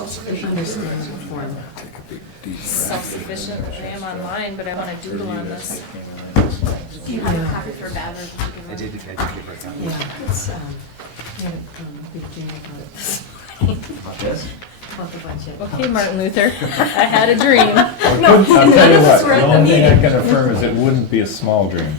understanding form. Self-sufficient. I am online, but I want to doodle on this. Do you have a copy for Ballard? I did give her a copy. Yeah, it's, we had a big thing about it this morning, About this? about the budget. Okay, Martin Luther, I had a dream. No, I'll tell none you of us what, were the at the only thing I meeting. can affirm is it wouldn't be a small dream.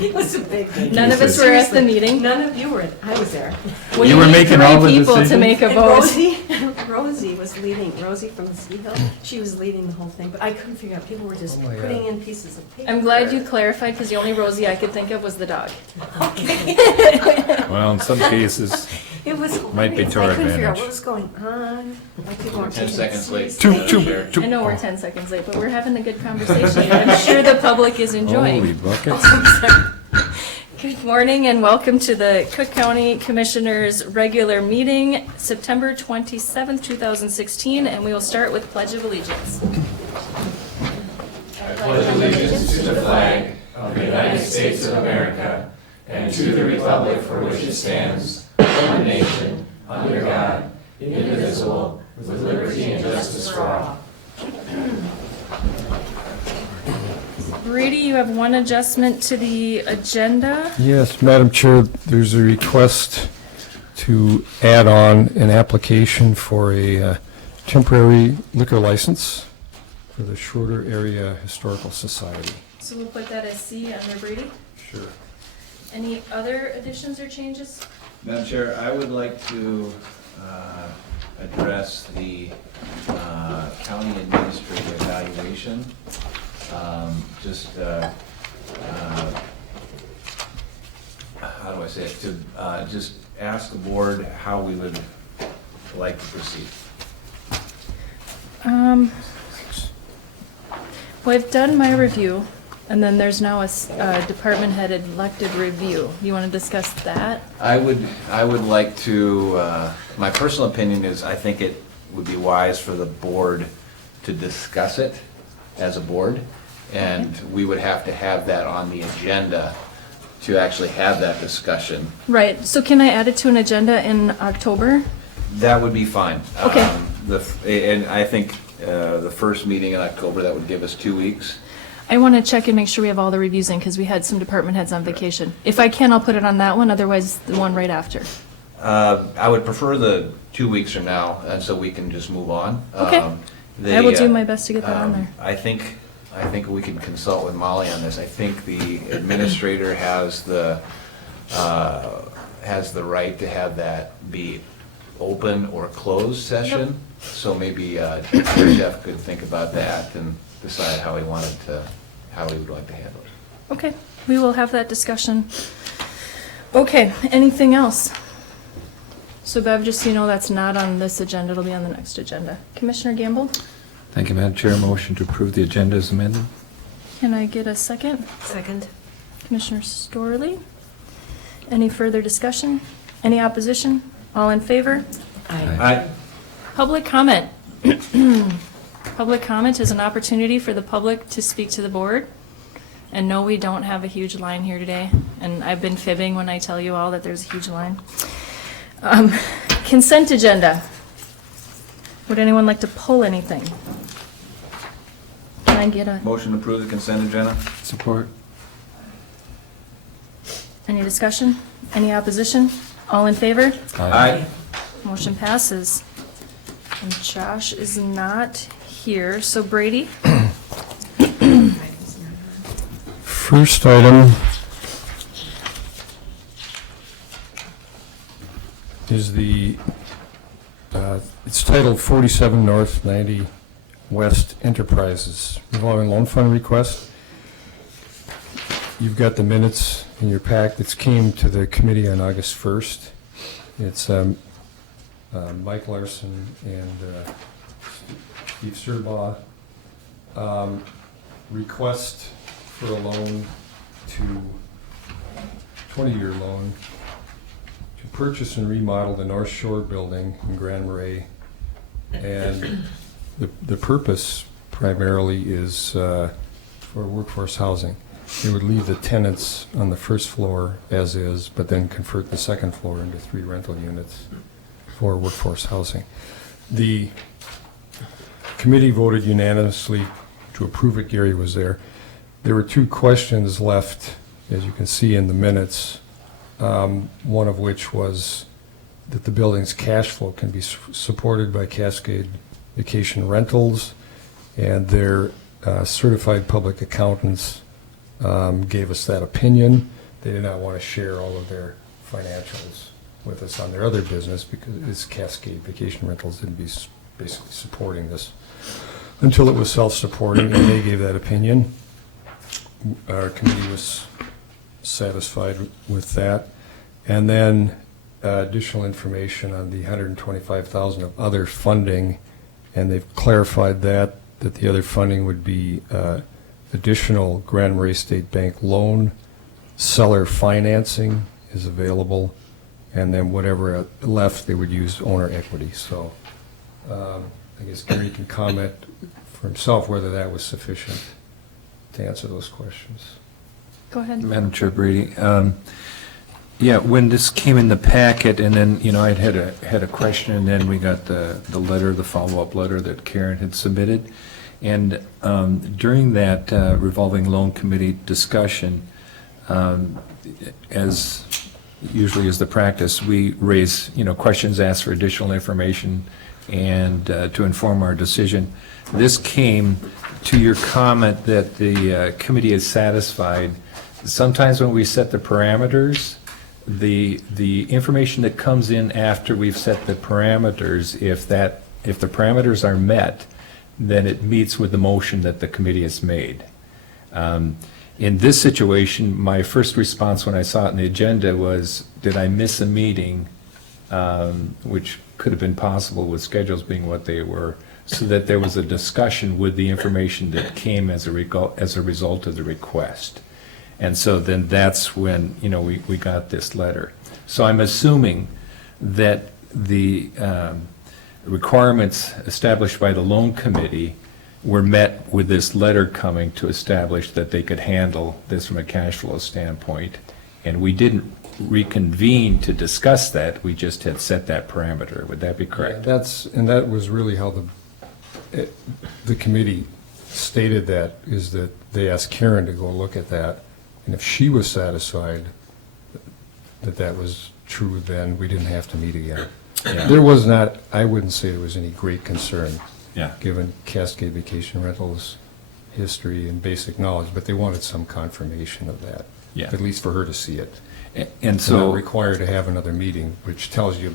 It was a big thing. None of us were at the meeting. None of you were, I was there. When You were need making all the three people to decisions? make a And vote. Rosie was leading, Rosie from the Ski Hill, she was leading the whole thing, but I couldn't figure out, people were just Oh my putting God. in pieces of paper. I'm glad you clarified, because the only Rosie I could think of was the dog. Well, in some cases, It was Might be hilarious. to our I couldn't figure out advantage. what was going on. Like people weren't 10 taking it seconds late. seriously. I know we're 10 seconds late, but we're having a good conversation. I'm sure the public is holy enjoying. buckets. Good morning and welcome to the Cook County Commissioners' regular meeting, September 27th, 2016, and we will start with Pledge of Allegiance. pledge allegiance to the flag of the United States of America and to the republic for which it stands, one nation, under God, indivisible, with liberty and justice for all. Brady, you have one adjustment to the agenda. Yes, Madam Chair, there's a request to add on an application for a temporary liquor license for the Schroeder Area Historical Society. So we'll put that as C under Brady. Sure. Any other additions or changes? Madam Chair, I would like to address the county administrative evaluation. How do I say it? To just ask the board how we would like to proceed. Well, I've done my review, and then there's now a department head elected review. You want to discuss that? I would like to, my personal opinion is I think it would be wise for the board to discuss it as a board, and we would have to have that on the agenda to actually have that discussion. Right, so can I add it to an agenda in October? That would be fine. Okay. And I think the first meeting in October, that would give us 2 weeks. I want to check and make sure we have all the reviews in, because we had some department heads on vacation. If I can, I'll put it on that one, otherwise the one right after. I would prefer the 2 weeks from now, and so we can just move on. Okay. I will do my best to get that on there. I think we can consult with Molly on this. I think the administrator has the right to have that be open or closed session. So maybe Jeff could think about that and decide how he would like to handle it. Okay, we will have that discussion. Okay, anything else? So Bev, just so you know, that's not on this agenda, it'll be on the next agenda. Commissioner Gamble, Thank you, Madam Chair. Motion to approve the agenda as amended. can I get a second? Second. Commissioner Storley? Any further discussion? Any opposition? All in favor? Aye. Public comment. Public comment is an opportunity for the public to speak to the board. And no, we don't have a huge line here today, and I've been fibbing when I tell you all that there's a huge line. Consent agenda. Would anyone like to pull anything? Can I get a, Motion to approve the consent agenda? Support. any discussion? Any opposition? All in favor? Aye. Motion passes. And Josh is not here, so Brady? First item is it's titled 47 North, 90 West Enterprises revolving loan fund request. You've got the minutes in your pack that came to the committee on August 1st. It's Mike Larson and Steve Surbaugh. Request for a loan 20-year loan to purchase and remodel the North Shore building in Grand Marais. And the purpose primarily is for workforce housing. They would leave the tenants on the first floor as is, but then convert the second floor into 3 rental units for workforce housing. The committee voted unanimously to approve it. Gary was there. There were two questions left, as you can see in the minutes, one of which was that the building's cash flow can be supported by Cascade Vacation Rentals, and their certified public accountants gave us that opinion. They did not want to share all of their financials with us on their other business because it's Cascade Vacation Rentals would be basically supporting this until it was self-supporting, and they gave that opinion. Our committee was satisfied with that. And then additional information on the $125,000 of other funding, and they've clarified that the other funding would be additional Grand Marais State Bank loan, seller financing is available, and then whatever left, they would use owner equity. So I guess Gary can comment for himself whether that was sufficient to answer those questions. Go ahead. Madam Chair Brady, yeah, when this came in the packet, and then, you know, I'd had a question, and then we got the letter, the follow-up letter that Karen had submitted. And during that revolving loan committee discussion, as usually is the practice, we raise, you know, questions, ask for additional information, and to inform our decision. This came to your comment that the committee is satisfied. Sometimes when we set the parameters, the information that comes in after we've set the parameters, if the parameters are met, then it meets with the motion that the committee has made. In this situation, my first response when I saw it in the agenda was, did I miss a meeting, which could have been possible with schedules being what they were, so that there was a discussion with the information that came as a result of the request. And so then that's when, you know, we got this letter. So I'm assuming that the requirements established by the loan committee were met with this letter coming to establish that they could handle this from a cash flow standpoint. And we didn't reconvene to discuss that, we just had set that parameter. Would that be correct? Yeah, that was really how the committee stated that, is that they asked Karen to go look at that, and if she was satisfied that that was true, then we didn't have to meet again. Yeah. There was not, I wouldn't say there was any great concern, Yeah. given Cascade Vacation Rentals history and basic knowledge, but they wanted some confirmation of that, Yeah. at least for her to see it. And So so, required to have another meeting, which tells you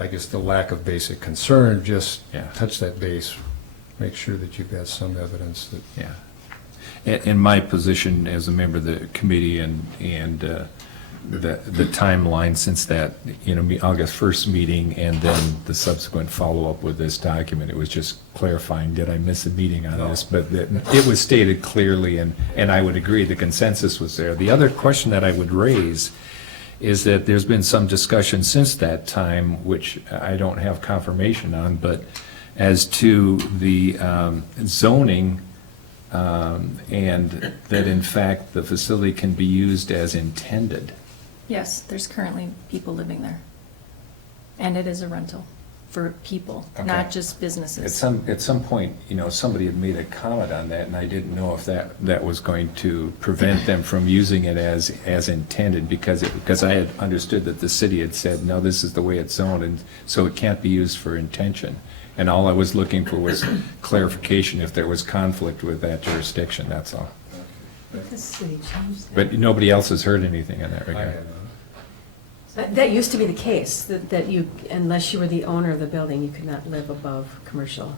I guess the lack of basic concern. Just Yeah. touch that base, make sure that you've got some evidence that. yeah. In my position as a member of the committee and the timeline since that, you know, August 1st meeting and then the subsequent follow-up with this document, it was just clarifying, did I miss a meeting on this? But it was stated clearly, and I would agree, the consensus was there. The other question that I would raise is that there's been some discussion since that time, which I don't have confirmation on, but as to the zoning, and that in fact the facility can be used as intended. Yes, there's currently people living there. And it is a rental for people, Okay. not just businesses. At some point, you know, somebody had made a comment on that, and I didn't know if that was going to prevent them from using it as intended, because I had understood that the city had said, no, this is the way it's zoned, and so it can't be used for intention. And all I was looking for was clarification if there was conflict with that jurisdiction, that's all. The city changed that. But nobody else has heard anything in that regard. That used to be the case, that you, unless you were the owner of the building, you could not live above commercial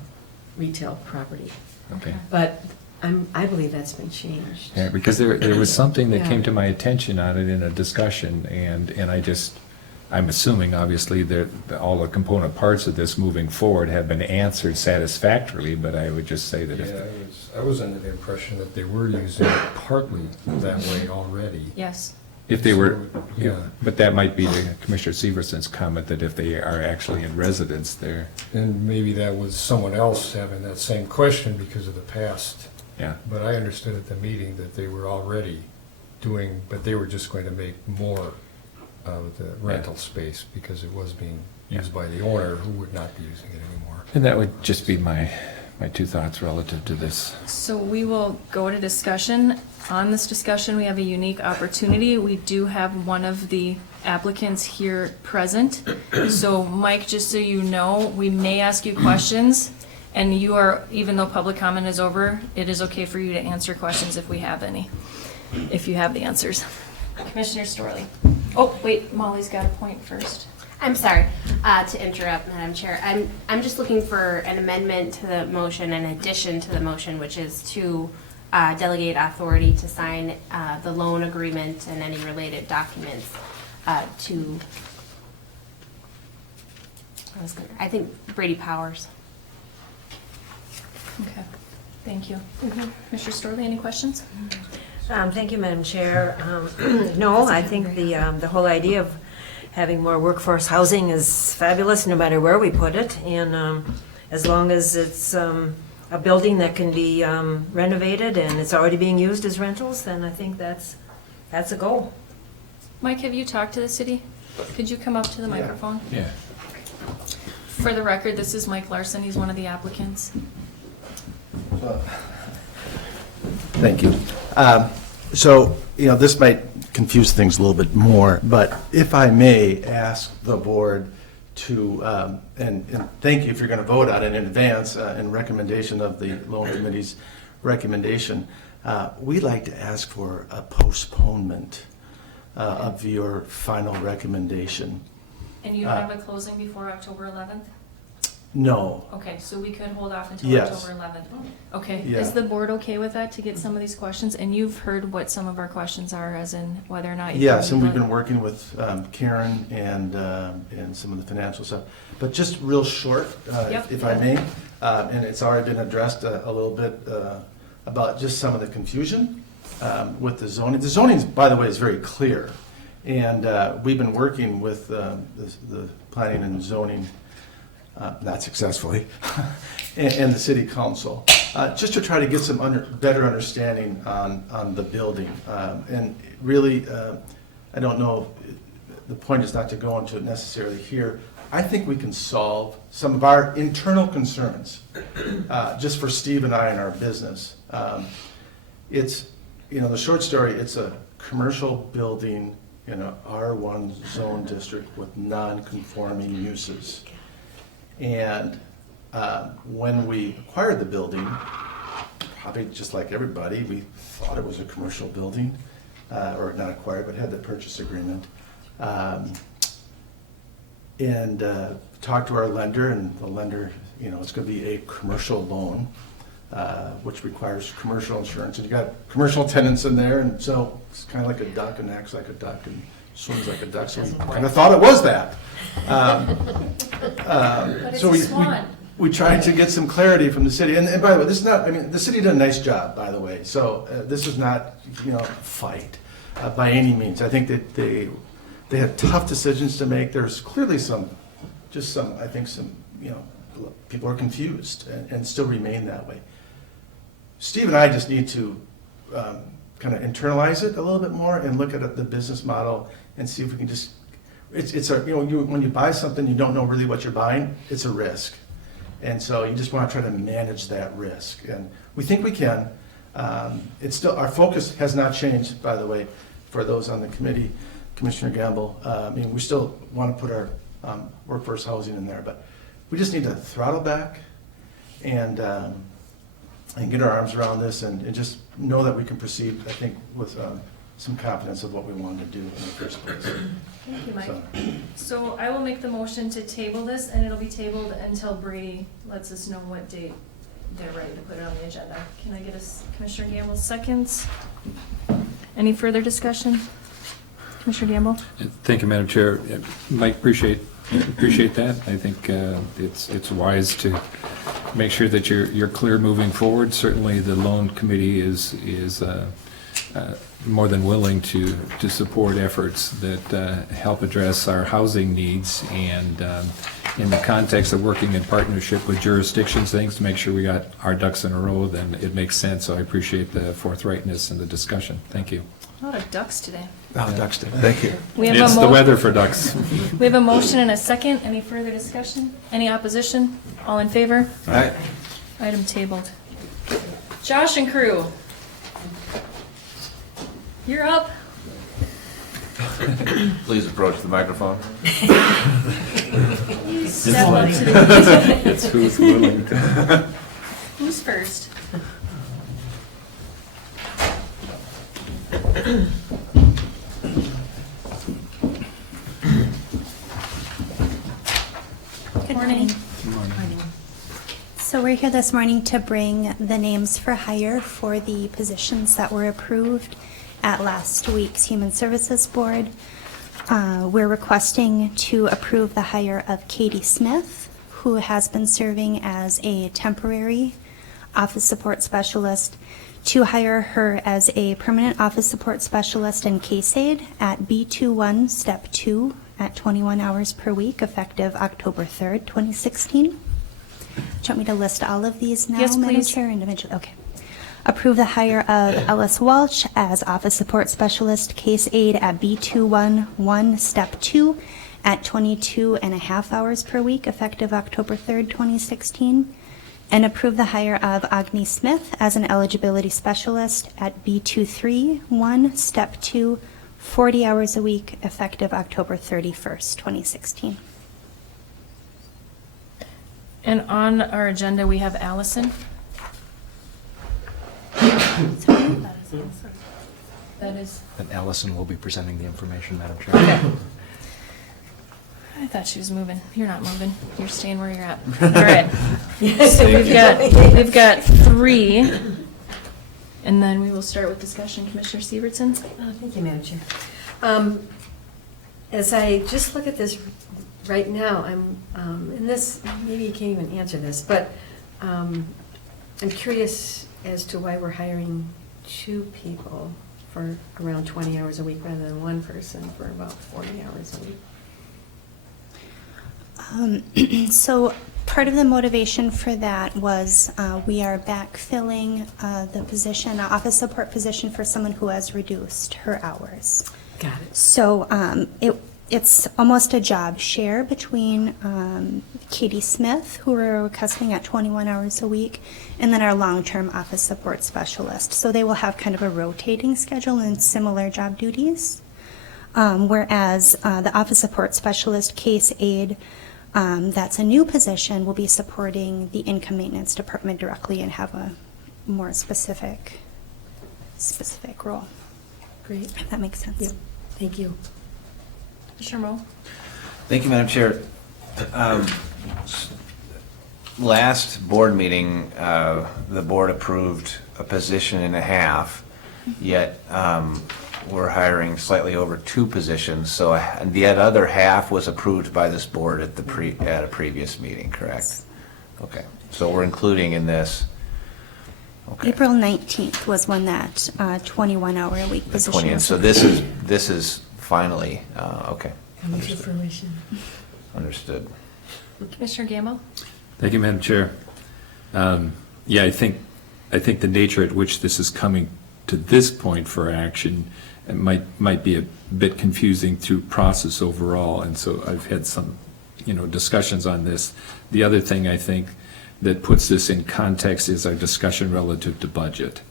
retail property. Okay. But I believe that's been changed. Yeah, because there was something that Yeah. came to my attention on it in a discussion, and I'm assuming, obviously, that all the component parts of this moving forward have been answered satisfactorily, but I would just say that if, I was under the impression that they were using it partly that way already. Yes. if they were, Yeah. but that might be the Commissioner Severson's comment, that if they are actually in residence there, And maybe that was someone else having that same question because of the past. yeah. But I understood at the meeting that they were already doing, but they were just going to make more of the rental space because it was being used by the owner who would not be using it anymore. And that would just be my two thoughts relative to this. So we will go to discussion. On this discussion, we have a unique opportunity. We do have one of the applicants here present. So Mike, just so you know, we may ask you questions, and you are, even though public comment is over, it is okay for you to answer questions if we have any, if you have the answers. Commissioner Storley. Oh, wait, Molly's got a point first. I'm sorry to interrupt, Madam Chair. I'm just looking for an amendment to the motion, in addition to the motion, which is to delegate authority to sign the loan agreement and any related documents to, I think Brady Powers. Okay, thank you. Commissioner Storley, any questions? Thank you, Madam Chair. No, I think the whole idea of having more workforce housing is fabulous, no matter where we put it. And as long as it's a building that can be renovated and it's already being used as rentals, then I think that's a goal. Mike, have you talked to the city? Could you come up to the microphone? Yeah. For the record, this is Mike Larson. He's one of the applicants. Thank you. So, this might confuse things a little bit more, but if I may ask the board to, and thank you if you're going to vote on it in advance in recommendation of the loan committee's recommendation, we'd like to ask for a postponement of your final recommendation. And you don't have a closing before October 11th? No. Okay, so we could hold off until Yes. October 11th. Okay, Yeah. is the board okay with that, to get some of these questions? And you've heard what some of our questions are, as in whether or not you Yes, can and we've do been working with Karen and some of the financial stuff. But just real short, Yep. if I may, and it's already been addressed a little bit about just some of the confusion with the zoning. The zoning, by the way, is very clear. And we've been working with the planning and zoning, not successfully, and the city council, just to try to get some better understanding on the building. And really, I don't know, the point is not to go into it necessarily here. I think we can solve some of our internal concerns, just for Steve and I and our business. It's, the short story, it's a commercial building in a R1 zone district with non-conforming uses. And when we acquired the building, probably just like everybody, we thought it was a commercial building, or not acquired, but had the purchase agreement. And talked to our lender, and the lender, it's going to be a commercial loan, which requires commercial insurance. And you got commercial tenants in there, and so it's kind of like a duck and acts like a duck and swims like a duck. So we kind of thought it was that. But it's So a swan. we tried to get some clarity from the city. And by the way, this is not, the city did a nice job, by the way. So this is not, a fight by any means. I think that they had tough decisions to make. There's clearly I think some, people are confused and still remain that way. Steve and I just need to kind of internalize it a little bit more and look at the business model and see if we can just, when you buy something, you don't know really what you're buying, it's a risk. And so you just want to try to manage that risk. And we think we can. It's still, our focus has not changed, by the way, for those on the committee, Commissioner Gamble. We still want to put our workforce housing in there, but we just need to throttle back and get our arms around this and just know that we can proceed, I think, with some confidence of what we wanted to do in the first place. Thank you, Mike. So, So I will make the motion to table this, and it'll be tabled until Brady lets us know what date they're ready to put it on the agenda. Can I get Commissioner Gamble seconds? Any further discussion? Commissioner Gamble? Thank you, Madam Chair. Mike, appreciate that. I think it's wise to make sure that you're clear moving forward. Certainly, the loan committee is more than willing to support efforts that help address our housing needs, and in the context of working in partnership with jurisdictions, things to make sure we got our ducks in a row, then it makes sense. So I appreciate the forthrightness and the discussion. Thank you. A lot of ducks today. Oh, Duxton, thank you. We have It's a the weather for ducks. We have a motion and a second. Any further discussion? Any opposition? All in favor? All right. Item tabled. Josh and crew. You're up. Please approach the microphone. Step up to the It's who's willing to. Who's first? Good morning. So we're here this morning to bring the names for hire for the positions that were approved at last week's Human Services Board. We're requesting to approve the hire of Katie Smith, who has been serving as a temporary office support specialist, to hire her as a permanent office support specialist and case aide at B21 Step 2 at 21 hours per week, effective October 3rd, 2016. Do you want me to list all of these now, Yes, Madam please. Chair, individually? Okay. Approve the hire of Ellis Walsh as office support specialist, case aide at B211 Step 2 at 22 and a half hours per week, effective October 3rd, 2016. And approve the hire of Agni Smith as an eligibility specialist at B231 Step 2, 40 hours a week, effective October 31st, 2016. And on our agenda, we have Allison. That is, And Allison will be presenting the information, Madam Chair. I thought she was moving. You're not moving. You're staying where you're at. All right. So we've got three. And then we will start with discussion. Commissioner Sievertson? Thank you, Madam Chair. As I just look at this right now, and this, maybe you can't even answer this, but I'm curious as to why we're hiring two people for around 20 hours a week rather than one person for about 40 hours a week. So part of the motivation for that was we are backfilling the position, office support position for someone who has reduced her hours. Got it. So it's almost a job share between Katie Smith, who we're requesting at 21 hours a week, and then our long-term office support specialist. So they will have kind of a rotating schedule and similar job duties. Whereas the office support specialist case aide, that's a new position, will be supporting the income maintenance department directly and have a more specific role. Great. If that makes sense. Yep. Thank you. Commissioner Moe? Thank you, Madam Chair. Last board meeting, the board approved a position and a half, yet we're hiring slightly over two positions, so the other half was approved by this board at a previous meeting, correct? Okay, so we're including in this. Okay. April 19th was when that 21-hour-a-week The position 20, was. so this is finally, okay. Coming to fruition. Understood. Commissioner Gamble? Thank you, Madam Chair. Yeah, I think the nature at which this is coming to this point for action might be a bit confusing through process overall, and so I've had some, discussions on this. The other thing I think that puts this in context is our discussion relative to budget.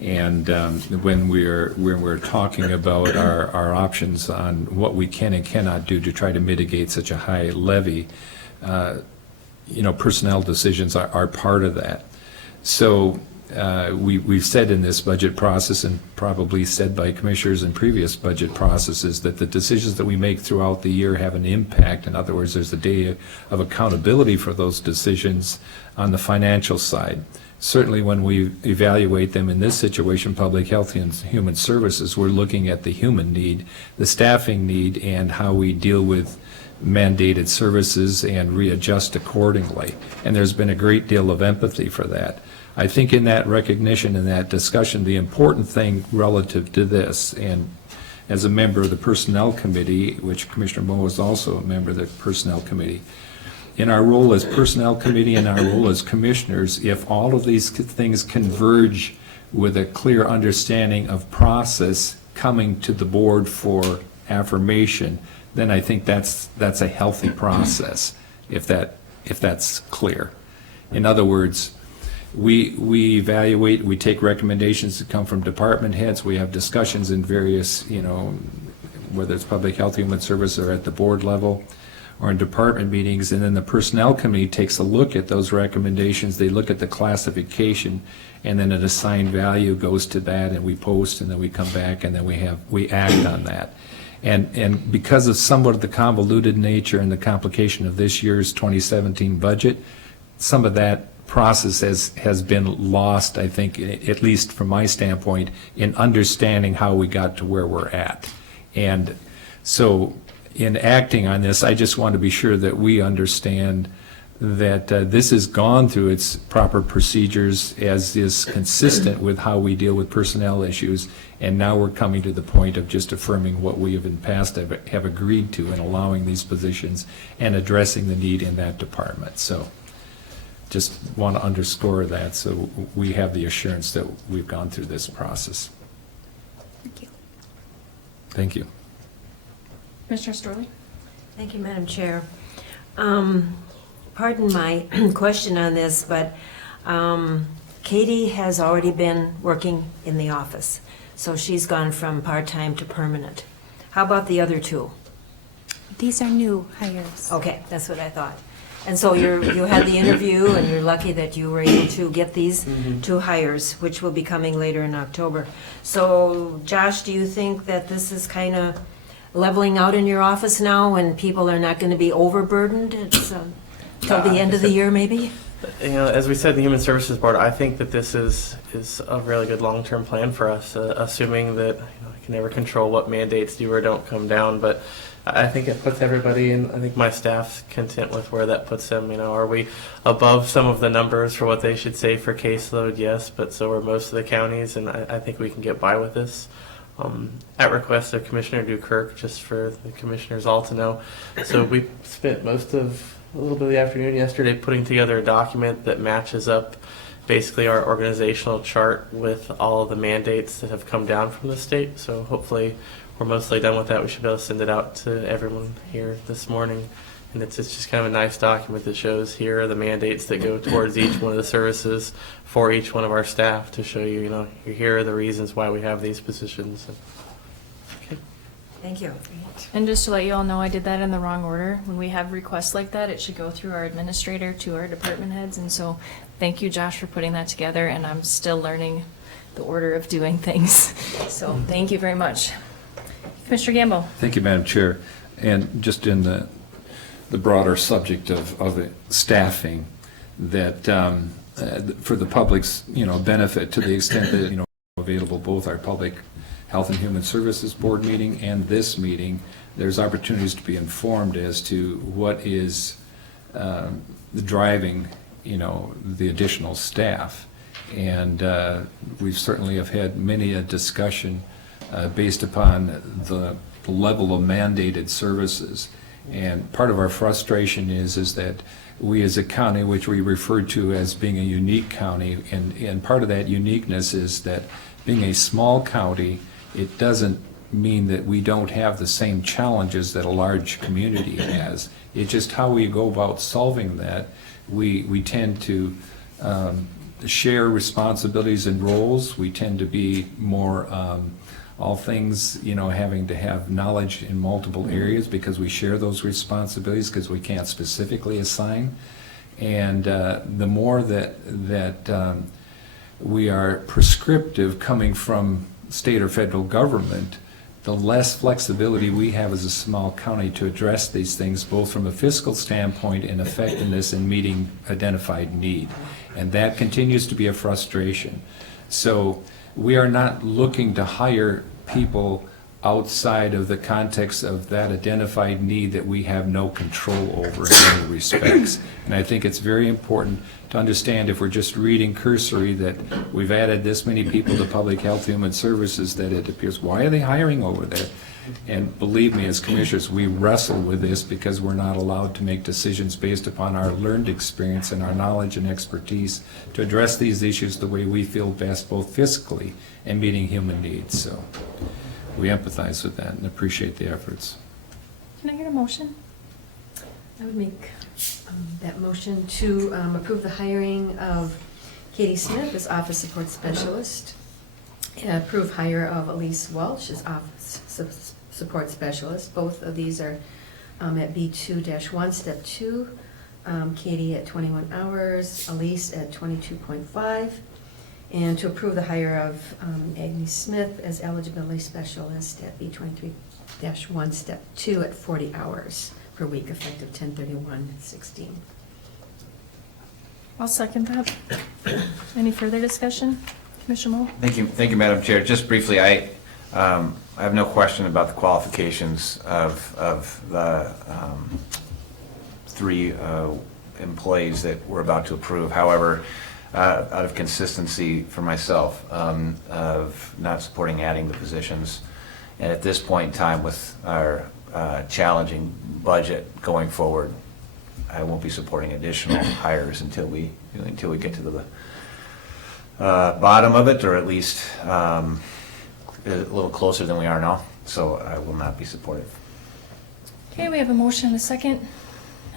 And when we're talking about our options on what we can and cannot do to try to mitigate such a high levy, personnel decisions are part of that. So we've said in this budget process, and probably said by commissioners in previous budget processes, that the decisions that we make throughout the year have an impact. In other words, there's a day of accountability for those decisions on the financial side. Certainly when we evaluate them in this situation, Public Health and Human Services, we're looking at the human need, the staffing need, and how we deal with mandated services and readjust accordingly. And there's been a great deal of empathy for that. I think in that recognition and that discussion, the important thing relative to this, and as a member of the Personnel Committee, which Commissioner Moe is also a member of the Personnel Committee, in our role as Personnel Committee and our role as commissioners, if all of these things converge with a clear understanding of process coming to the board for affirmation, then I think that's a healthy process, if that's clear. In other words, we evaluate, we take recommendations that come from department heads, we have discussions in various, whether it's public health, human service, or at the board level, or in department meetings, and then the personnel committee takes a look at those recommendations, they look at the classification, and then an assigned value goes to that, and we post, and then we come back, and then we act on that. And because of somewhat of the convoluted nature and the complication of this year's 2017 budget, some of that process has been lost, I think, at least from my standpoint, in understanding how we got to where we're at. And so in acting on this, I just want to be sure that we understand that this has gone through its proper procedures, as is consistent with how we deal with personnel issues, and now we're coming to the point of just affirming what we have in past have agreed to in allowing these positions and addressing the need in that department. So just want to underscore that, so we have the assurance that we've gone through this process. Thank you. Thank you. Commissioner Storley? Thank you, Madam Chair. Pardon my question on this, but Katie has already been working in the office, so she's gone from part-time to permanent. How about the other two? These are new hires. Okay, that's what I thought. And so you had the interview, and you're lucky that you were able to get these two hires, which will be coming later in October. So, Josh, do you think that this is kind of leveling out in your office now, and people are not going to be overburdened? It's till the end of the year, maybe? As we said, the Human Services Board, I think that this is a really good long-term plan for us, assuming that I can never control what mandates do or don't come down, but I think it puts everybody in. I think my staff's content with where that puts them. Are we above some of the numbers for what they should say for caseload? Yes, but so are most of the counties, and I think we can get by with this. At request of Commissioner Dukirk, just for the commissioners all to know. So we spent most of a little bit of the afternoon yesterday putting together a document that matches up basically our organizational chart with all of the mandates that have come down from the state. So hopefully we're mostly done with that. We should be able to send it out to everyone here this morning. And it's just kind of a nice document that shows here are the mandates that go towards each one of the services for each one of our staff to show you, here are the reasons why we have these positions. Okay. Thank you. And just to let you all know, I did that in the wrong order. When we have requests like that, it should go through our administrator to our department heads. And so thank you, Josh, for putting that together. And I'm still learning the order of doing things. So thank you very much. Commissioner Gamble. Thank you, Madam Chair. And just in the broader subject of staffing, that for the public's benefit, to the extent that available, both our Public Health and Human Services Board meeting and this meeting, there's opportunities to be informed as to what is driving the additional staff. And we certainly have had many a discussion based upon the level of mandated services. And part of our frustration is that we as a county, which we refer to as being a unique county, and part of that uniqueness is that being a small county, it doesn't mean that we don't have the same challenges that a large community has. It's just how we go about solving that. We tend to share responsibilities and roles. We tend to be more all things, having to have knowledge in multiple areas because we share those responsibilities because we can't specifically assign. And the more that we are prescriptive coming from state or federal government, the less flexibility we have as a small county to address these things, both from a fiscal standpoint and effectiveness in meeting identified need. And that continues to be a frustration. So we are not looking to hire people outside of the context of that identified need that we have no control over in many respects. And I think it's very important to understand, if we're just reading cursory that we've added this many people to Public Health Human Services, that it appears, why are they hiring over there? And believe me, as commissioners, we wrestle with this because we're not allowed to make decisions based upon our learned experience and our knowledge and expertise to address these issues the way we feel best, both fiscally and meeting human needs. So we empathize with that and appreciate the efforts. Can I get a motion? I would make that motion to approve the hiring of Katie Smith as Office Support Specialist, and approve hire of Elise Welch as Office Support Specialist. Both of these are at B2-1, Step 2. Katie at 21 hours, Elise at 22.5. And to approve the hire of Agnes Smith as Eligibility Specialist at B23-1, Step 2 at 40 hours per week, effective 10/31/16. I'll second that. Any further discussion? Commissioner Moll? Thank you, Madam Chair. Just briefly, I have no question about the qualifications of the three employees that we're about to approve. However, out of consistency for myself, of not supporting adding the positions, and at this point in time with our challenging budget going forward, I won't be supporting additional hires until we get to the bottom of it, or at least a little closer than we are now. So I will not be supportive. Okay, we have a motion and a second.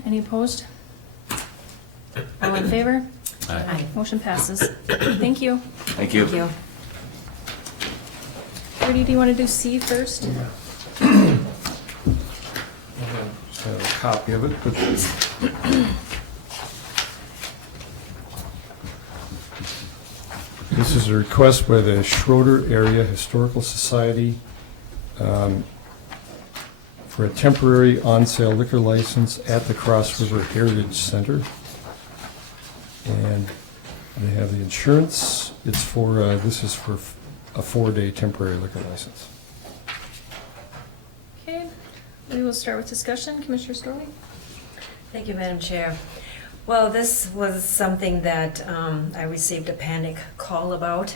Any opposed? All in favor? Aye. Motion passes. Thank you. Thank you. Thank you. Rudy, do you want to do C first? Just have a copy of it, but this is a request by the Schroeder Area Historical Society for a temporary on-sale liquor license at the Cross River Heritage Center. And they have the insurance. It's for, this is for a 4-day temporary liquor license. Okay, we will start with discussion. Commissioner Storley? Thank you, Madam Chair. Well, this was something that I received a panic call about.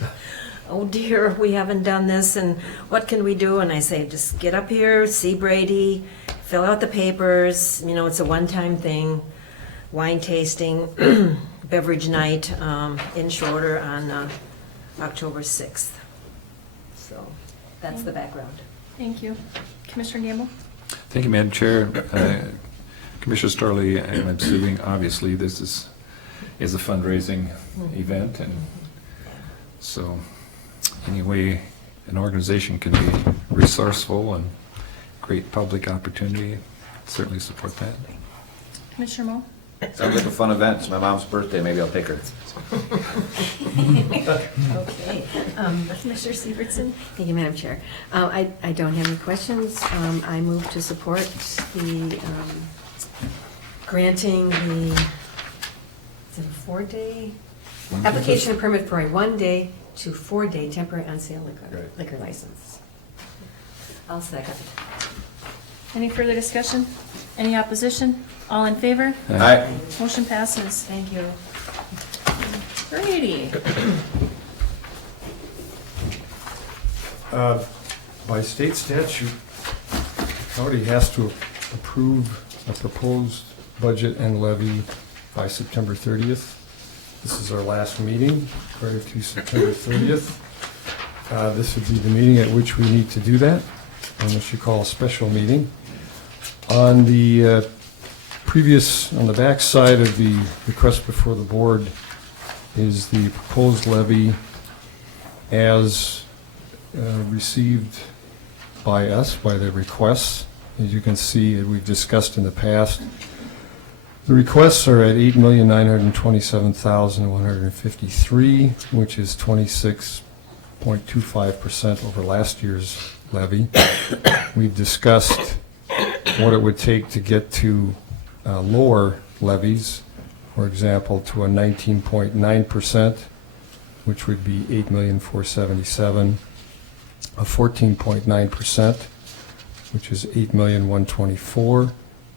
Oh dear, we haven't done this, and what can we do? And I say, just get up here, see Brady, fill out the papers. You know, it's a one-time thing. Wine tasting, beverage night in Schroeder on October 6th. So that's the background. Thank you. Commissioner Gamble? Thank you, Madam Chair. Commissioner Starley, I'm assuming, obviously, this is a fundraising event, and so any way an organization can be resourceful and create public opportunity, certainly support that. Commissioner Moll? Sounds like a fun event. It's my mom's birthday. Maybe I'll take her. Okay. Commissioner Severson? Thank you, Madam Chair. I don't have any questions. I move to support the granting the, is it a 4-day? Application and permit for a 1-day to 4-day temporary on-sale liquor license. I'll second. Any further discussion? Any opposition? All in favor? Aye. Motion passes. Thank you. Brady? By state statute, the county has to approve a proposed budget and levy by September 30th. This is our last meeting prior to September 30th. This would be the meeting at which we need to do that, unless you call a special meeting. On the on the back side of the request before the board is the proposed levy as received by us, by the requests. As you can see, we've discussed in the past, the requests are at $8,927,153, which is 26.25% over last year's levy. We've discussed what it would take to get to lower levies, for example, to a 19.9%, which would be $8,477,000, a 14.9%, which is $8,124,000,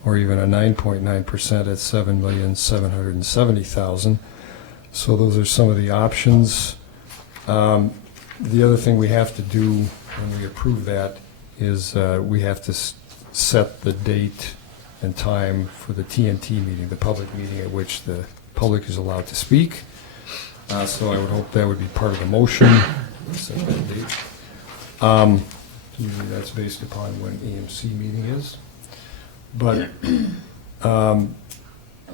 or even a 9.9% at $7,770,000. So those are some of the options. The other thing we have to do when we approve that is we have to set the date and time for the TNT meeting, the public meeting at which the public is allowed to speak. So I would hope that would be part of the motion. Set that date. Usually that's based upon when EMC meeting is. But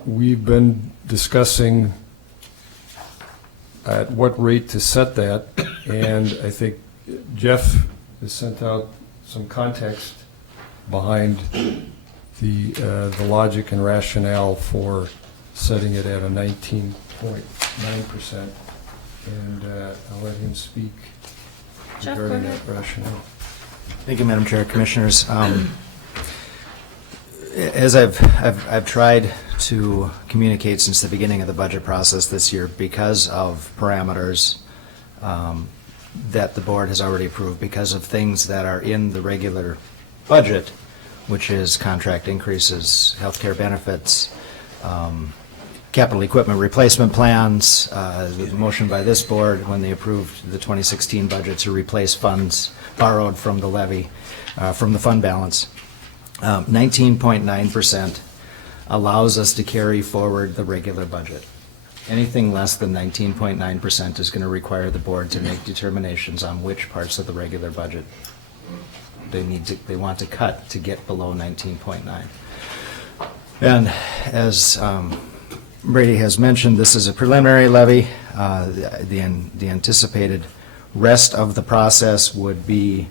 we've been discussing at what rate to set that, and I think Jeff has sent out some context behind the logic and rationale for setting it at a 19.9%. And I'll let him speak Jeff, go regarding ahead. that rationale. Thank you, Madam Chair, Commissioners. As I've tried to communicate since the beginning of the budget process this year, because of parameters that the board has already approved, because of things that are in the regular budget, which is contract increases, healthcare benefits, capital equipment replacement plans, the motion by this board when they approved the 2016 budget to replace funds borrowed from the levy, from the fund balance. 19.9% allows us to carry forward the regular budget. Anything less than 19.9% is going to require the board to make determinations on which parts of the regular budget they want to cut to get below 19.9. And as Brady has mentioned, this is a preliminary levy. The anticipated rest of the process would be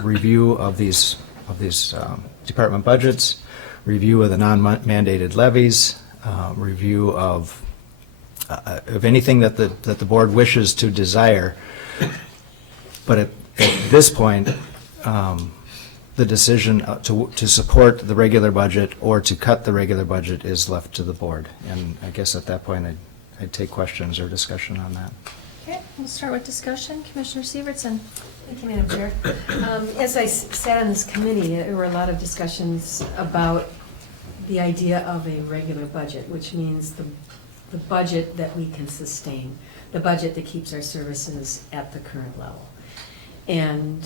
review of these department budgets, review of the non-mandated levies, review of anything that the board wishes to desire. But at this point, the decision to support the regular budget or to cut the regular budget is left to the board. And I guess at that point, I'd take questions or discussion on that. Okay, we'll start with discussion. Commissioner Severson. Thank you, Madam Chair. As I sat on this committee, there were a lot of discussions about the idea of a regular budget, which means the budget that we can sustain, the budget that keeps our services at the current level. And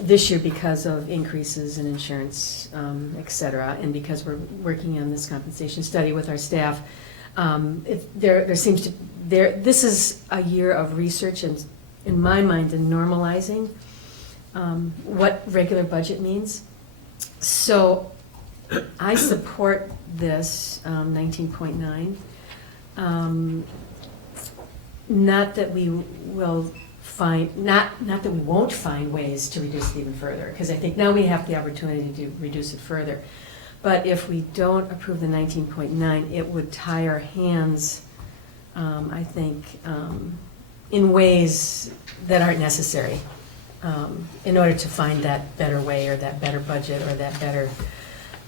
this year, because of increases in insurance, et cetera, and because we're working on this compensation study with our staff, this is a year of research and, in my mind, in normalizing what regular budget means. So I support this 19.9. Not that we will find, not that we won't find ways to reduce it even further, because I think now we have the opportunity to reduce it further. But if we don't approve the 19.9, it would tie our hands, I think, in ways that aren't necessary in order to find that better way or that better budget or that better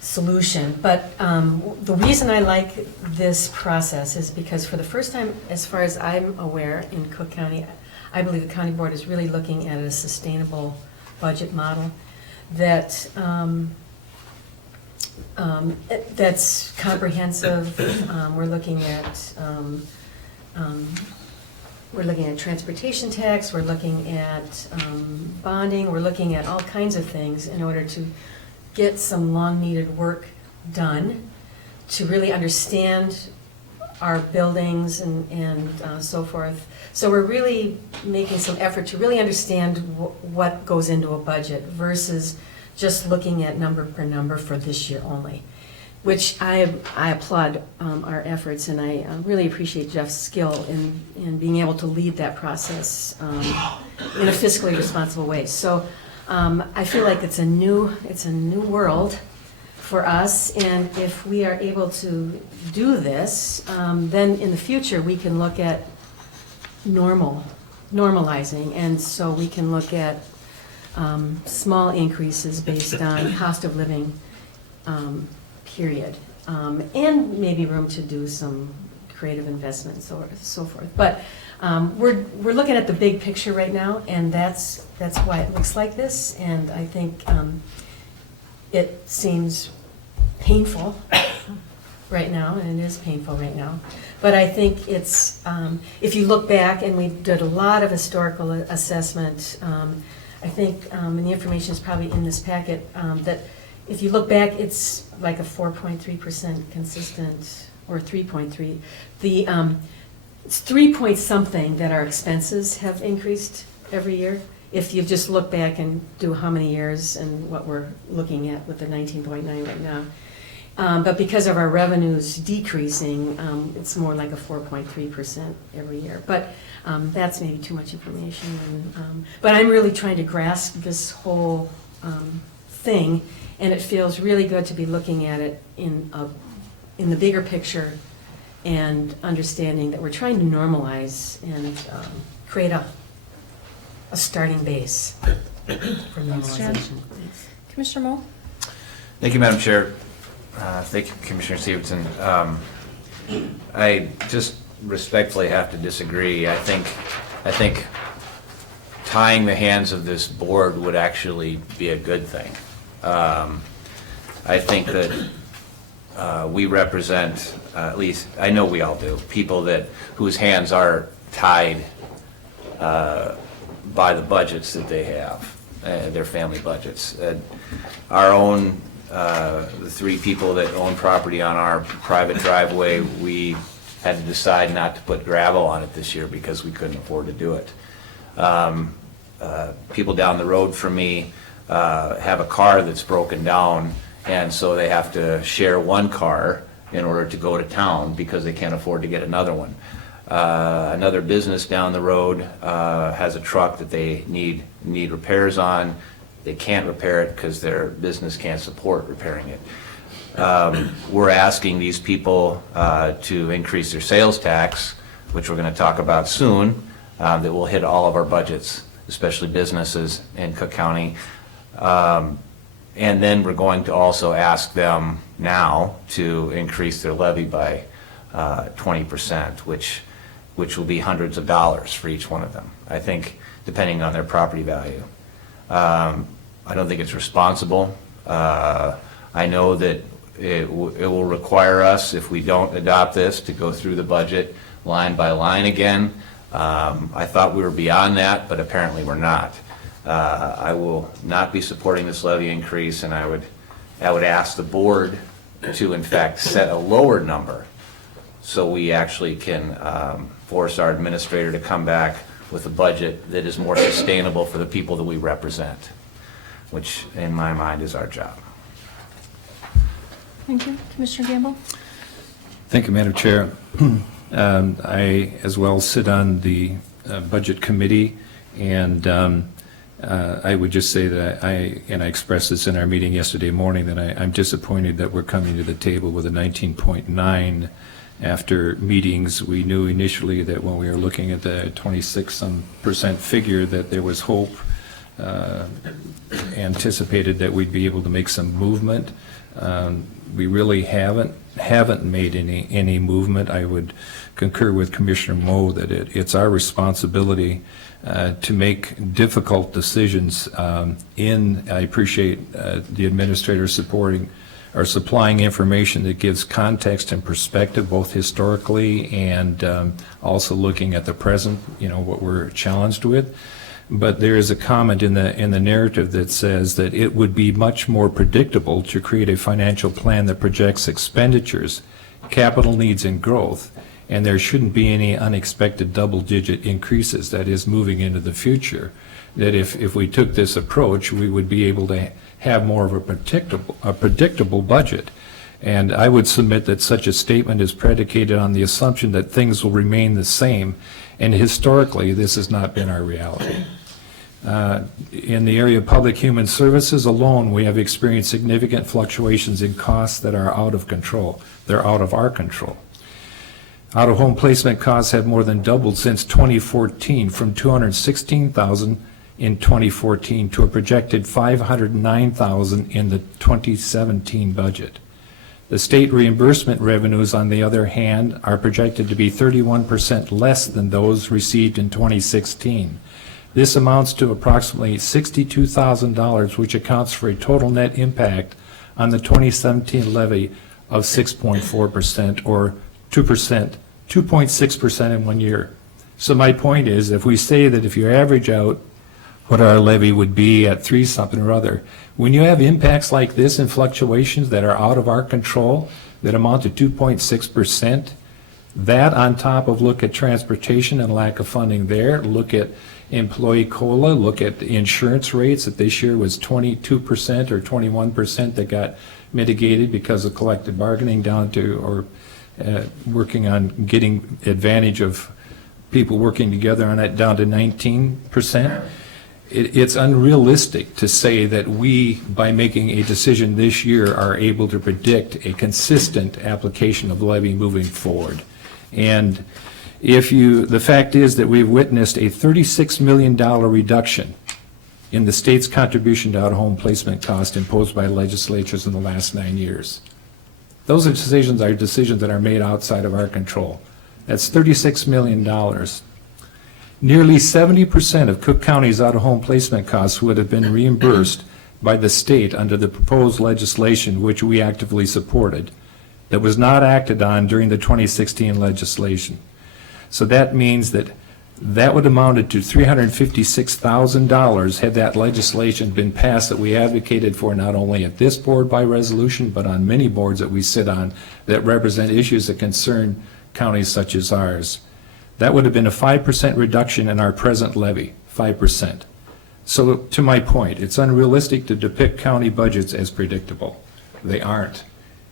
solution. But the reason I like this process is because for the first time, as far as I'm aware, in Cook County, I believe the county board is really looking at a sustainable budget model that that's comprehensive. We're looking at transportation tax. We're looking at bonding. We're looking at all kinds of things in order to get some long-needed work done to really understand our buildings and so forth. So we're really making some effort to really understand what goes into a budget versus just looking at number per number for this year only, which I applaud our efforts, and I really appreciate Jeff's skill in being able to lead that process in a fiscally responsible way. So I feel like it's a new world for us, and if we are able to do this, then in the future we can look at normalizing, and so we can look at small increases based on cost of living, period, and maybe room to do some creative investments or so forth. But we're looking at the big picture right now, and that's why it looks like this. And I think it seems painful right now, and it is painful right now. But I think it's, if you look back, and we did a lot of historical assessment, I think, and the information is probably in this packet, that if you look back, it's like a 4.3% consistent, or 3.3. It's 3 point something that our expenses have increased every year, if you just look back and do how many years and what we're looking at with the 19.9 right now. But because of our revenues decreasing, it's more like a 4.3% every year. But that's maybe too much information. But I'm really trying to grasp this whole thing, and it feels really good to be looking at it in the bigger picture and understanding that we're trying to normalize and create a starting base for normalization. Commissioner Moe? Thank you, Madam Chair. Thank you, Commissioner Stevenson. I just respectfully have to disagree. I think tying the hands of this board would actually be a good thing. I think that we represent, at least I know we all do, people whose hands are tied by the budgets that they have, their family budgets. Our own, the three people that own property on our private driveway, we had to decide not to put gravel on it this year because we couldn't afford to do it. People down the road from me have a car that's broken down, and so they have to share one car in order to go to town because they can't afford to get another one. Another business down the road has a truck that they need repairs on. They can't repair it because their business can't support repairing it. We're asking these people to increase their sales tax, which we're going to talk about soon, that will hit all of our budgets, especially businesses in Cook County. And then we're going to also ask them now to increase their levy by 20%, which will be hundreds of dollars for each one of them, I think, depending on their property value. I don't think it's responsible. I know that it will require us, if we don't adopt this, to go through the budget line by line again. I thought we were beyond that, but apparently we're not. I will not be supporting this levy increase, and I would ask the board to, in fact, set a lower number so we actually can force our administrator to come back with a budget that is more sustainable for the people that we represent, which in my mind is our job. Thank you. Commissioner Gamble? Thank you, Madam Chair. I as well sit on the Budget Committee, and I would just say that I expressed this in our meeting yesterday morning, that I'm disappointed that we're coming to the table with a 19.9. After meetings, we knew initially that when we were looking at the 26% figure that there was hope, anticipated that we'd be able to make some movement. We really haven't made any movement. I would concur with Commissioner Moe that it's our responsibility to make difficult decisions. I appreciate the administrator supporting or supplying information that gives context and perspective, both historically and also looking at the present, what we're challenged with. But there is a comment in the narrative that says that it would be much more predictable to create a financial plan that projects expenditures, capital needs, and growth, and there shouldn't be any unexpected double-digit increases, that is, moving into the future. That if we took this approach, we would be able to have more of a predictable budget. And I would submit that such a statement is predicated on the assumption that things will remain the same, and historically this has not been our reality. In the area of public human services alone, we have experienced significant fluctuations in costs that are out of control. They're out of our control. Out-of-home placement costs have more than doubled since 2014, from $216,000 in 2014 to a projected $509,000 in the 2017 budget. The state reimbursement revenues, on the other hand, are projected to be 31% less than those received in 2016. This amounts to approximately $62,000, which accounts for a total net impact on the 2017 levy of 6.4%, or 2.6% in 1 year. So my point is, if we say that if you average out what our levy would be at 3 something or other, when you have impacts like this and fluctuations that are out of our control that amount to 2.6%, That on top of look at transportation and lack of funding there, look at employee COLA, look at the insurance rates that this year was 22% or 21% that got mitigated because of collective bargaining down to, or working on getting advantage of people working together on it down to 19%. It's unrealistic to say that we, by making a decision this year, are able to predict a consistent application of levy moving forward. And the fact is that we've witnessed a $36 million reduction in the state's contribution to out-of-home placement cost imposed by legislatures in the last 9 years. Those are decisions that are made outside of our control. That's $36 million. Nearly 70% of Cook County's out-of-home placement costs would have been reimbursed by the state under the proposed legislation, which we actively supported, that was not acted on during the 2016 legislation. So that means that would have amounted to $356,000 had that legislation been passed that we advocated for, not only at this board by resolution, but on many boards that we sit on that represent issues that concern counties such as ours. That would have been a 5% reduction in our present levy, 5%. So to my point, it's unrealistic to depict county budgets as predictable. They aren't.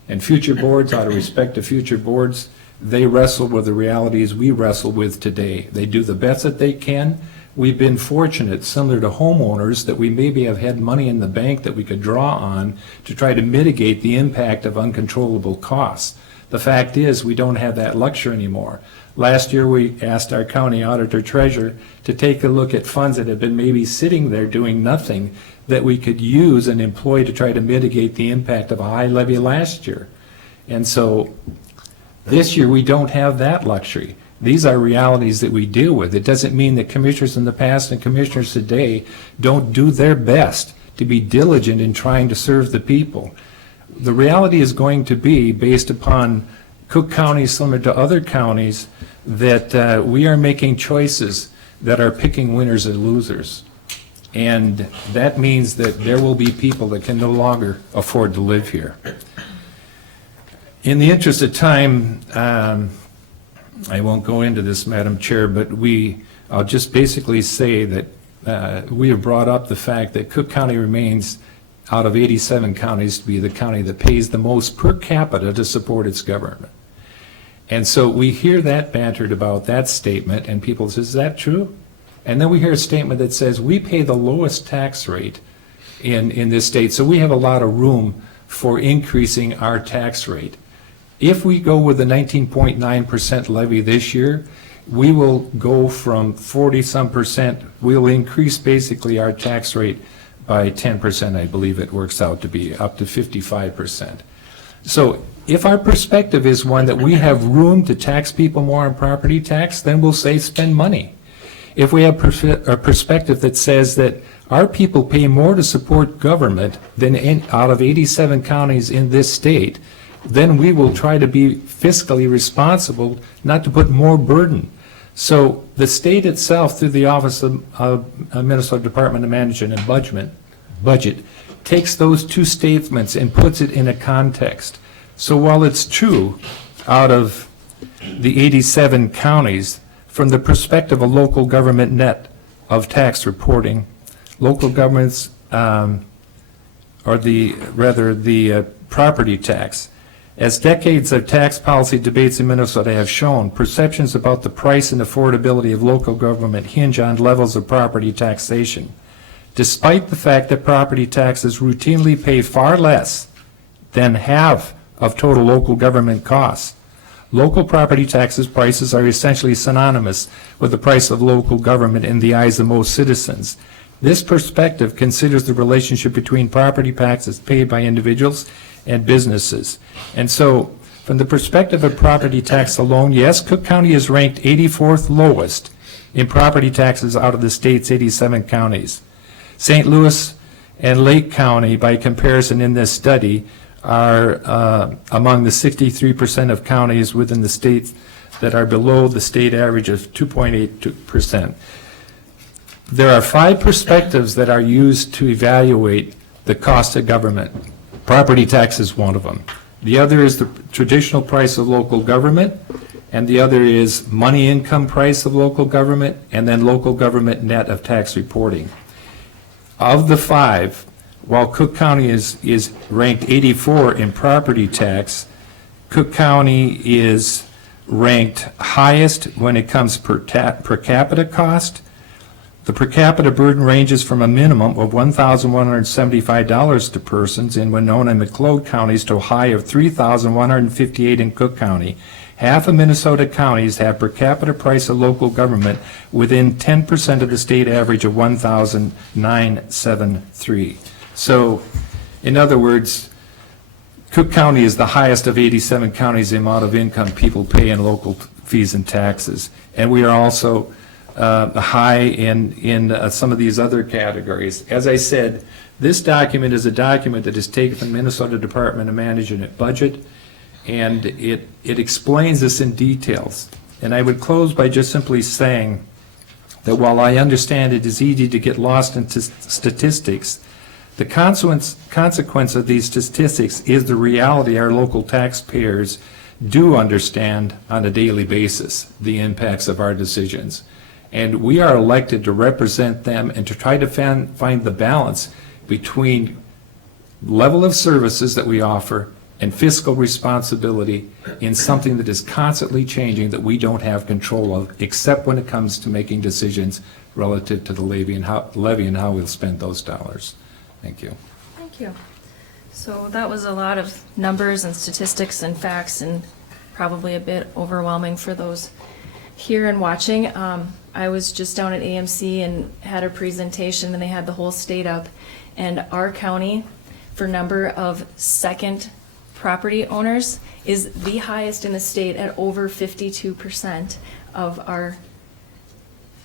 And future boards, out of respect to future boards, they wrestle with the realities we wrestle with today. They do the best that they can. We've been fortunate, similar to homeowners, that we maybe have had money in the bank that we could draw on to try to mitigate the impact of uncontrollable costs. The fact is, we don't have that luxury anymore. Last year, we asked our county auditor treasurer to take a look at funds that have been maybe sitting there doing nothing that we could use and employ to try to mitigate the impact of a high levy last year. And so this year, we don't have that luxury. These are realities that we deal with. It doesn't mean that commissioners in the past and commissioners today don't do their best to be diligent in trying to serve the people. The reality is going to be, based upon Cook County similar to other counties, that we are making choices that are picking winners and losers. And that means that there will be people that can no longer afford to live here. In the interest of time, I won't go into this, Madam Chair, but I'll just basically say that we have brought up the fact that Cook County remains, out of 87 counties, to be the county that pays the most per capita to support its government. And so we hear that bantered about that statement, and people say, is that true? And then we hear a statement that says we pay the lowest tax rate in this state, so we have a lot of room for increasing our tax rate. If we go with the 19.9% levy this year, we will go from 40-some%. We'll increase basically our tax rate by 10%, I believe it works out to be, up to 55%. So if our perspective is one that we have room to tax people more on property tax, then we'll say spend money. If we have a perspective that says that our people pay more to support government than out of 87 counties in this state, then we will try to be fiscally responsible, not to put more burden. So the state itself, through the Office of Minnesota Department of Management and Budget, takes those two statements and puts it in a context. So while it's true, out of the 87 counties, from the perspective of local government net of tax reporting, local governments, or the property tax, as decades of tax policy debates in Minnesota have shown, perceptions about the price and affordability of local government hinge on levels of property taxation. Despite the fact that property taxes routinely pay far less than half of total local government costs, local property taxes prices are essentially synonymous with the price of local government in the eyes of most citizens. This perspective considers the relationship between property taxes paid by individuals and businesses. And so, from the perspective of property tax alone, yes, Cook County is ranked 84th lowest in property taxes out of the state's 87 counties. St. Louis and Lake County, by comparison in this study, are among the 63% of counties within the state that are below the state average of 2.82%. There are 5 perspectives that are used to evaluate the cost of government. Property tax is one of them. The other is the traditional price of local government. and the other is money income price of local government, and then local government net of tax reporting. Of the five, while Cook County is ranked 84 in property tax, Cook County is ranked highest when it comes per capita cost. The per capita burden ranges from a minimum of $1,175 to persons in Winona and McLeod counties to a high of $3,158 in Cook County. Half of Minnesota counties have per capita price of local government within 10% of the state average of $1,973. So, in other words, Cook County is the highest of 87 counties in the amount of income people pay in local fees and taxes. And we are also high in some of these other categories. As I said, this document is a document that is taken from Minnesota Department of Management budget, and it explains this in details. And I would close by just simply saying that while I understand it is easy to get lost into statistics, the consequence of these statistics is the reality our local taxpayers do understand on a daily basis, the impacts of our decisions. And we are elected to represent them and to try to find the balance between level of services that we offer and fiscal responsibility in something that is constantly changing that we don't have control of, except when it comes to making decisions relative to the levy and how we'll spend those dollars. Thank you. Thank you. So that was a lot of numbers and statistics and facts, and probably a bit overwhelming for those here and watching. I was just down at AMC and had a presentation, and they had the whole state up. And our county, for number of second property owners, is the highest in the state at over 52% of our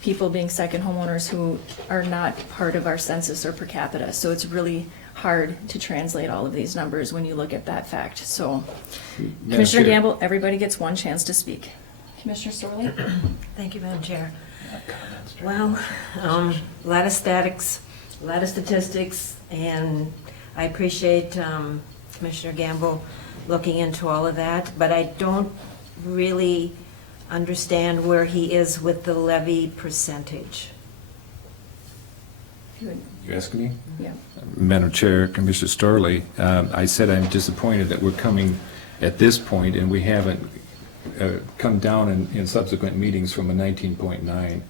people being second homeowners who are not part of our census or per capita. So it's really hard to translate all of these numbers when you look at that fact. So Commissioner Gamble, everybody gets one chance to speak. Commissioner Storley? Thank you, Madam Chair. Well, a lot of statics, a lot of statistics, and I appreciate Commissioner Gamble looking into all of that, but I don't really understand where he is with the levy percentage. You asking me? Yeah. Madam Chair, Commissioner Storley, I said I'm disappointed that we're coming at this point and we haven't come down in subsequent meetings from a 19.9.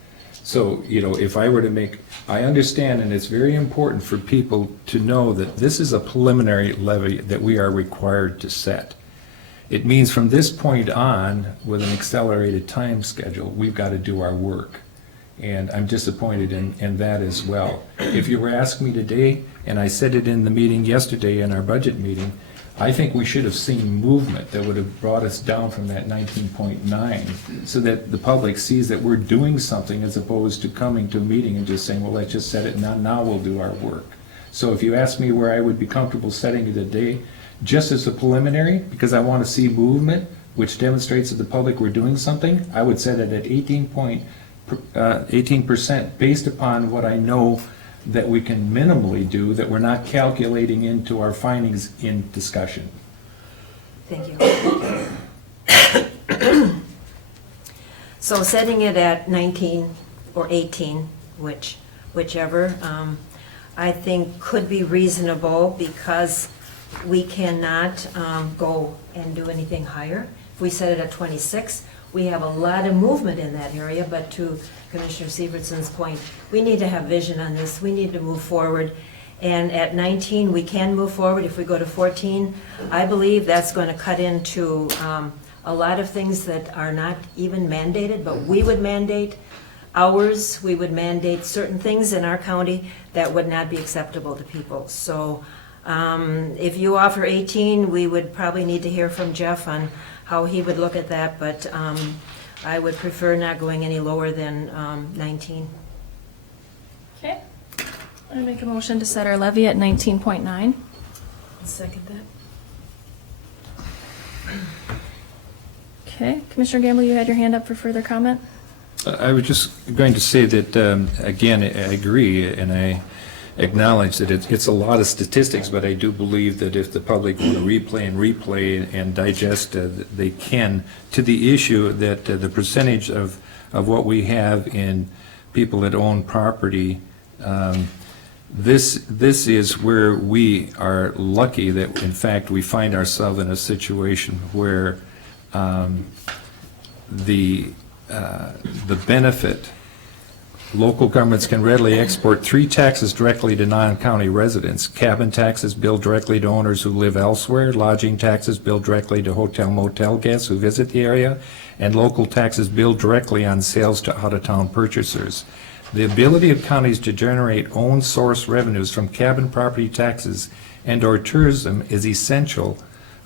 So, if I were to make, I understand, and it's very important for people to know that this is a preliminary levy that we are required to set. It means from this point on, with an accelerated time schedule, we've got to do our work. And I'm disappointed in that as well. If you were asking me today, and I said it in the meeting yesterday in our budget meeting, I think we should have seen movement that would have brought us down from that 19.9 so that the public sees that we're doing something as opposed to coming to a meeting and just saying, well, let's just set it now we'll do our work. So if you ask me where I would be comfortable setting it today, just as a preliminary, because I want to see movement, which demonstrates to the public we're doing something, I would set it at 18% based upon what I know that we can minimally do, that we're not calculating into our findings in discussion. Thank you. So setting it at 19 or 18, whichever, I think could be reasonable because we cannot go and do anything higher. If we set it at 26, we have a lot of movement in that area, but to Commissioner Sievertson's point, we need to have vision on this. We need to move forward. And at 19, we can move forward. If we go to 14, I believe that's going to cut into a lot of things that are not even mandated, but we would mandate hours, we would mandate certain things in our county that would not be acceptable to people. So if you offer 18, we would probably need to hear from Jeff on how he would look at that, but I would prefer not going any lower than 19. Okay. I make a motion to set our levy at 19.9. I'll second that. Okay. Commissioner Gamble, you had your hand up for further comment? I was just going to say that, again, I agree, and acknowledge that it's a lot of statistics, but I do believe that if the public will replay and digest, they can, to the issue that the percentage of what we have in people that own property, this is where we are lucky that, in fact, we find ourselves in a situation where the benefit, local governments can readily export 3 taxes directly to non-county residents. Cabin taxes billed directly to owners who live elsewhere, lodging taxes billed directly to hotel motel guests who visit the area, and local taxes billed directly on sales to out-of-town purchasers. The ability of counties to generate own source revenues from cabin property taxes and/or tourism is essential,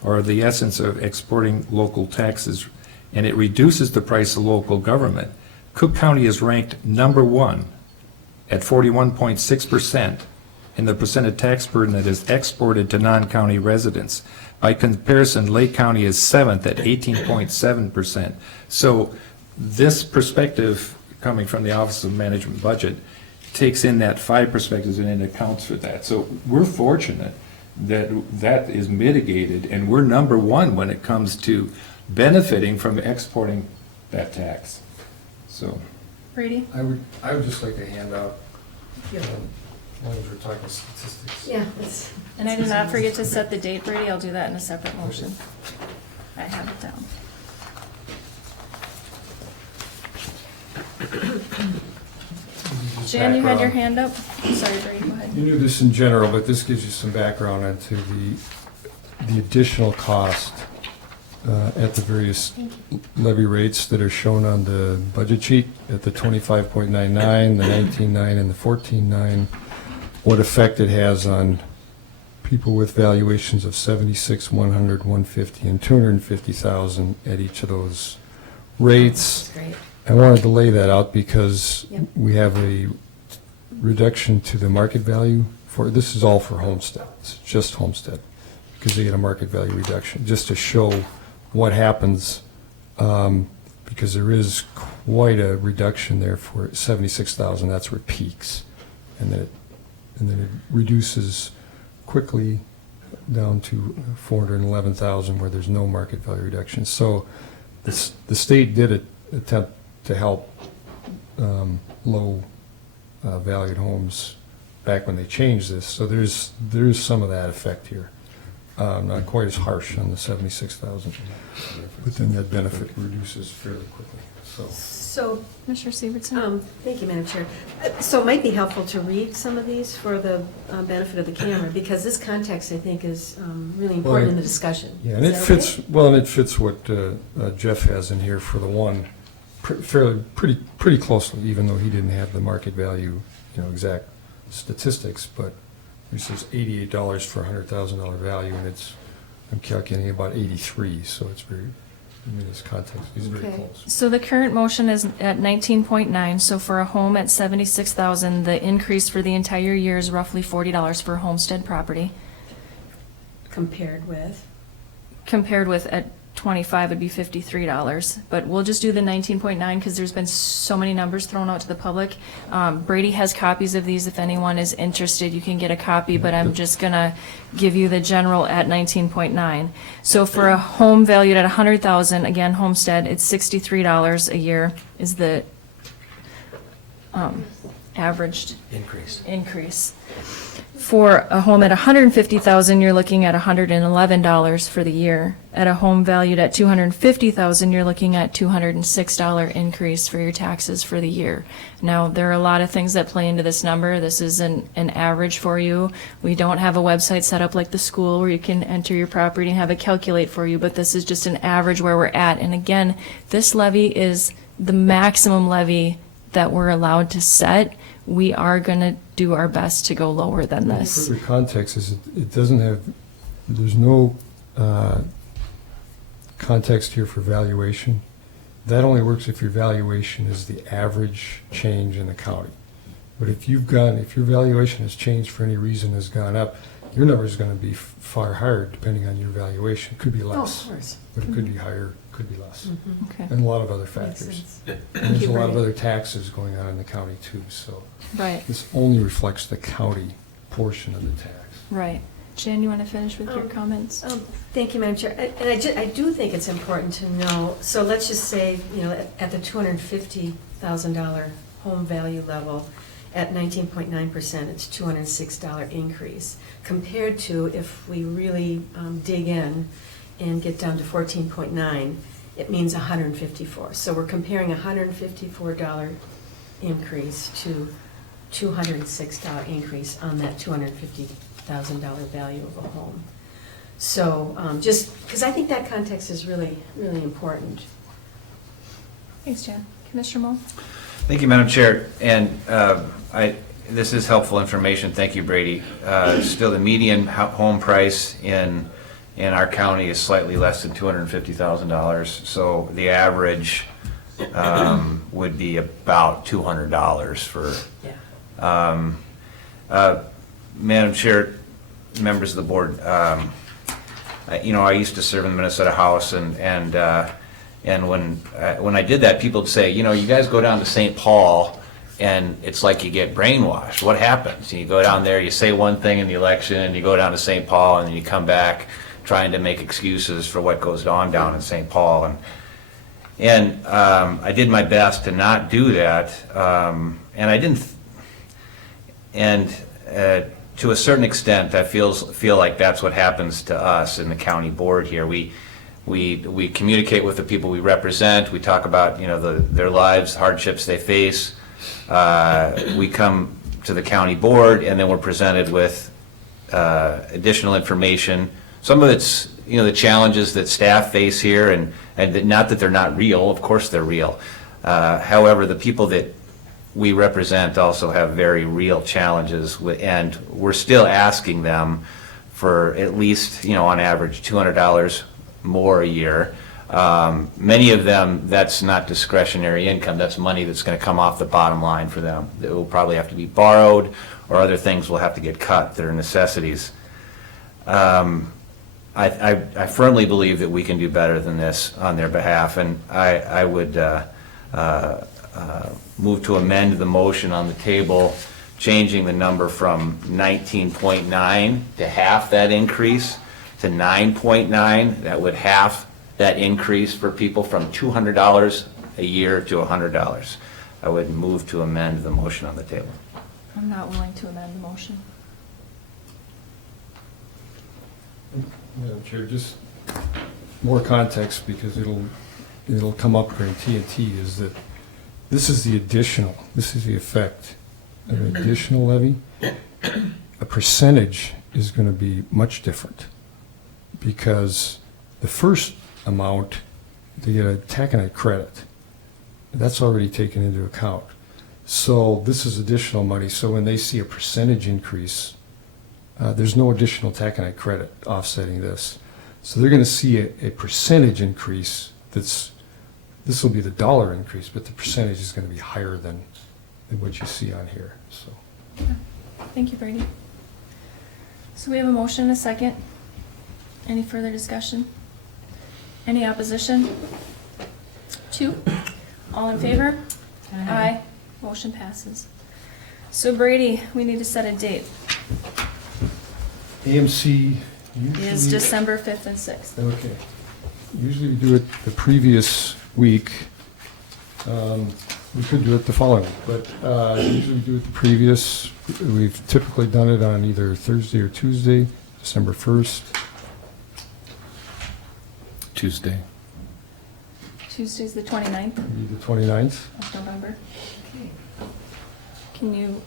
or the essence of exporting local taxes, and it reduces the price of local government. Cook County is ranked number 1 at 41.6% in the percent of tax burden that is exported to non-county residents. By comparison, Lake County is 7th at 18.7%. So this perspective coming from the Office of Management Budget takes in that 5 perspectives and it accounts for that. So we're fortunate that that is mitigated, and we're number 1 when it comes to benefiting from exporting that tax. So, Brady? I would just like to hand out, as long as we're talking statistics. Yeah. And I did not forget to set the date, Brady. I'll do that in a separate motion. I have it down. Jan, you had your hand up? Sorry, Brady, go ahead. You knew this in general, but this gives you some background into the additional cost at the various levy rates that are shown on the budget sheet at the 25.99, the 19.9, and the 14.9, what effect it has on people with valuations of 76, 100, 150, and 250,000 at each of those rates. That's great. I wanted to lay that out because Yep. we have a reduction to the market value for, this is all for homestead, it's just homestead, because they get a market value reduction, just to show what happens, because there is quite a reduction there for 76,000, that's where it peaks, and then it reduces quickly down to 411,000 where there's no market value reduction. So the state did attempt to help low valued homes back when they changed this. So there's some of that effect here. Not quite as harsh on the 76,000, but then that benefit reduces fairly quickly. So, Mr. Severson? thank you, Madam Chair. So it might be helpful to read some of these for the benefit of the camera, because this context, I think, is really important in the discussion. Yeah, and Is it that fits, okay? well, and it fits what Jeff has in here for the one, pretty closely, even though he didn't have the market value, exact statistics, but he says $88 for $100,000 value, and I'm calculating about 83, so it's very, in this context, it's very Okay. close. So the current motion is at 19.9, so for a home at 76,000, the increase for the entire year is roughly $40 for a homestead property. Compared with? Compared with at 25 would be $53, but we'll just do the 19.9 because there's been so many numbers thrown out to the public. Brady has copies of these. If anyone is interested, you can get a copy, but I'm just gonna give you the general at 19.9. So for a home valued at 100,000, again, homestead, it's $63 a year is the averaged increase. For a home at 150,000, you're looking at $111 for the year. At a home valued at 250,000, you're looking at $206 increase for your taxes for the year. Now, there are a lot of things that play into this number. This is an average for you. We don't have a website set up like the school where you can enter your property and have it calculate for you, but this is just an average where we're at. And again, this levy is the maximum levy that we're allowed to set. We are going to do our best to go lower than this. For context is it doesn't have, there's no context here for valuation. That only works if your valuation is the average change in the county. But if your valuation has changed for any reason, has gone up, your number is going to be far higher depending on your valuation. Could be Oh, of less, course. but it could be higher, could be less. Mhm. Okay, And a lot of other Makes factors. sense. And there's you, a lot of Brady. other taxes going on in the county too, so right, this only reflects the county portion of the tax. right. Jan, you want to finish with your comments? Thank you, Madam Chair. And I do think it's important to know, so let's just say, you know, at the $250,000 home value level, at 19.9%, it's $206 increase, compared to if we really dig in and get down to 14.9, it means 154. So we're comparing a $154 increase to $206 increase on that $250,000 value of a home. So just, because I think that context is really, really important. Thanks, Jan. Commissioner Moll? Thank you, Madam Chair. And this is helpful information. Thank you, Brady. Still, the median home price in our county is slightly less than $250,000. So the average would be about $200 for. Yeah. Madam Chair, members of the board, you know, I used to serve in the Minnesota House, and when I did that, people would say, you know, you guys go down to St. Paul, and it's like you get brainwashed. What happens? You go down there, you say one thing in the election, and you go down to St. Paul, and then you come back trying to make excuses for what goes on down in St. Paul. And I did my best to not do that, and I didn't. To a certain extent, I feel like that's what happens to us in the county board here. We communicate with the people we represent. We talk about, you know, their lives, hardships they face. We come to the county board, and then we're presented with additional information. Some of it's, you know, the challenges that staff face here, and not that they're not real. Of course they're real. However, the people that we represent also have very real challenges, and we're still asking them for at least, you know, on average, $200 more a year. Many of them, that's not discretionary income. That's money that's going to come off the bottom line for them. It will probably have to be borrowed, or other things will have to get cut that are necessities. I firmly believe that we can do better than this on their behalf, and I would move to amend the motion on the table, changing the number from 19.9 to half that increase to 9.9. That would half that increase for people from $200 a year to $100. I would move to amend the motion on the table. I'm not willing to amend the motion. Madam Chair, just more context, because it'll come up during T&T, is that this is the effect of an additional levy. A percentage is going to be much different, because the first amount, they get a taconite credit. That's already taken into account. So this is additional money. So when they see a percentage increase, there's no additional taconite credit offsetting this. So they're going to see a percentage increase this will be the dollar increase, but the percentage is going to be higher than what you see on here, so. Thank you, Brady. So we have a motion and a second. Any further discussion? Any opposition? 2? All in favor? Aye. Motion passes. So Brady, we need to set a date. AMC It is usually. December 5th and 6th. Okay. Usually we do it the previous week. We could do it the following week, but usually we do it the previous. We've typically done it on either Thursday or Tuesday, December 1st. Tuesday. Tuesday's the 29th Maybe the 29th. of November. Can you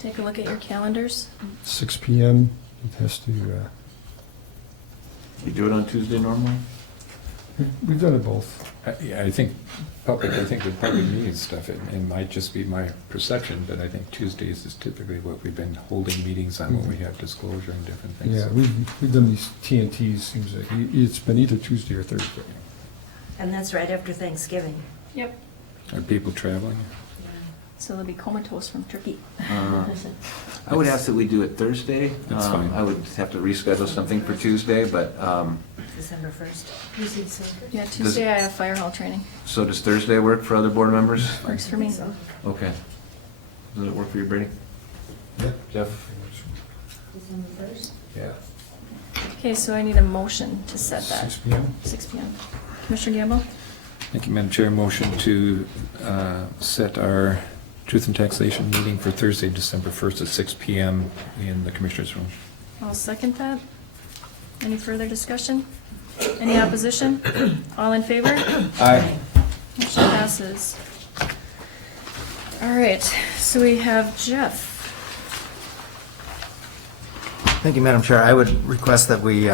take a look at your calendars? 6 PM. It has to, You do it on Tuesday normally? we've done it both. I think with public meeting stuff, it might just be my perception, but I think Tuesdays is typically what we've been holding meetings on when we have disclosure and different things. Yeah, we've done these T&Ts, seems like it's been either Tuesday or Thursday. And that's right after Thanksgiving. Yep. Are people traveling? So they'll be comatose from turkey. I would ask that we do it Thursday. That's fine. I would have to reschedule something for Tuesday, but, December 1st. Yeah, Tuesday I have fire hall training. so does Thursday work for other board members? Works for me. Okay. Does it work for you, Brady? Yeah. Jeff? Yeah. Okay, so I need a motion to set that. 6 p.m.? 6 p.m. Commissioner Gamble? Thank you, Madam Chair. Motion to set our Truth and Taxation meeting for Thursday, December 1st at 6 p.m. in the Commissioners' Room. I'll second that. Any further discussion? Any opposition? All in favor? Aye. Motion passes. All right, so we have Jeff. Thank you, Madam Chair. I would request that we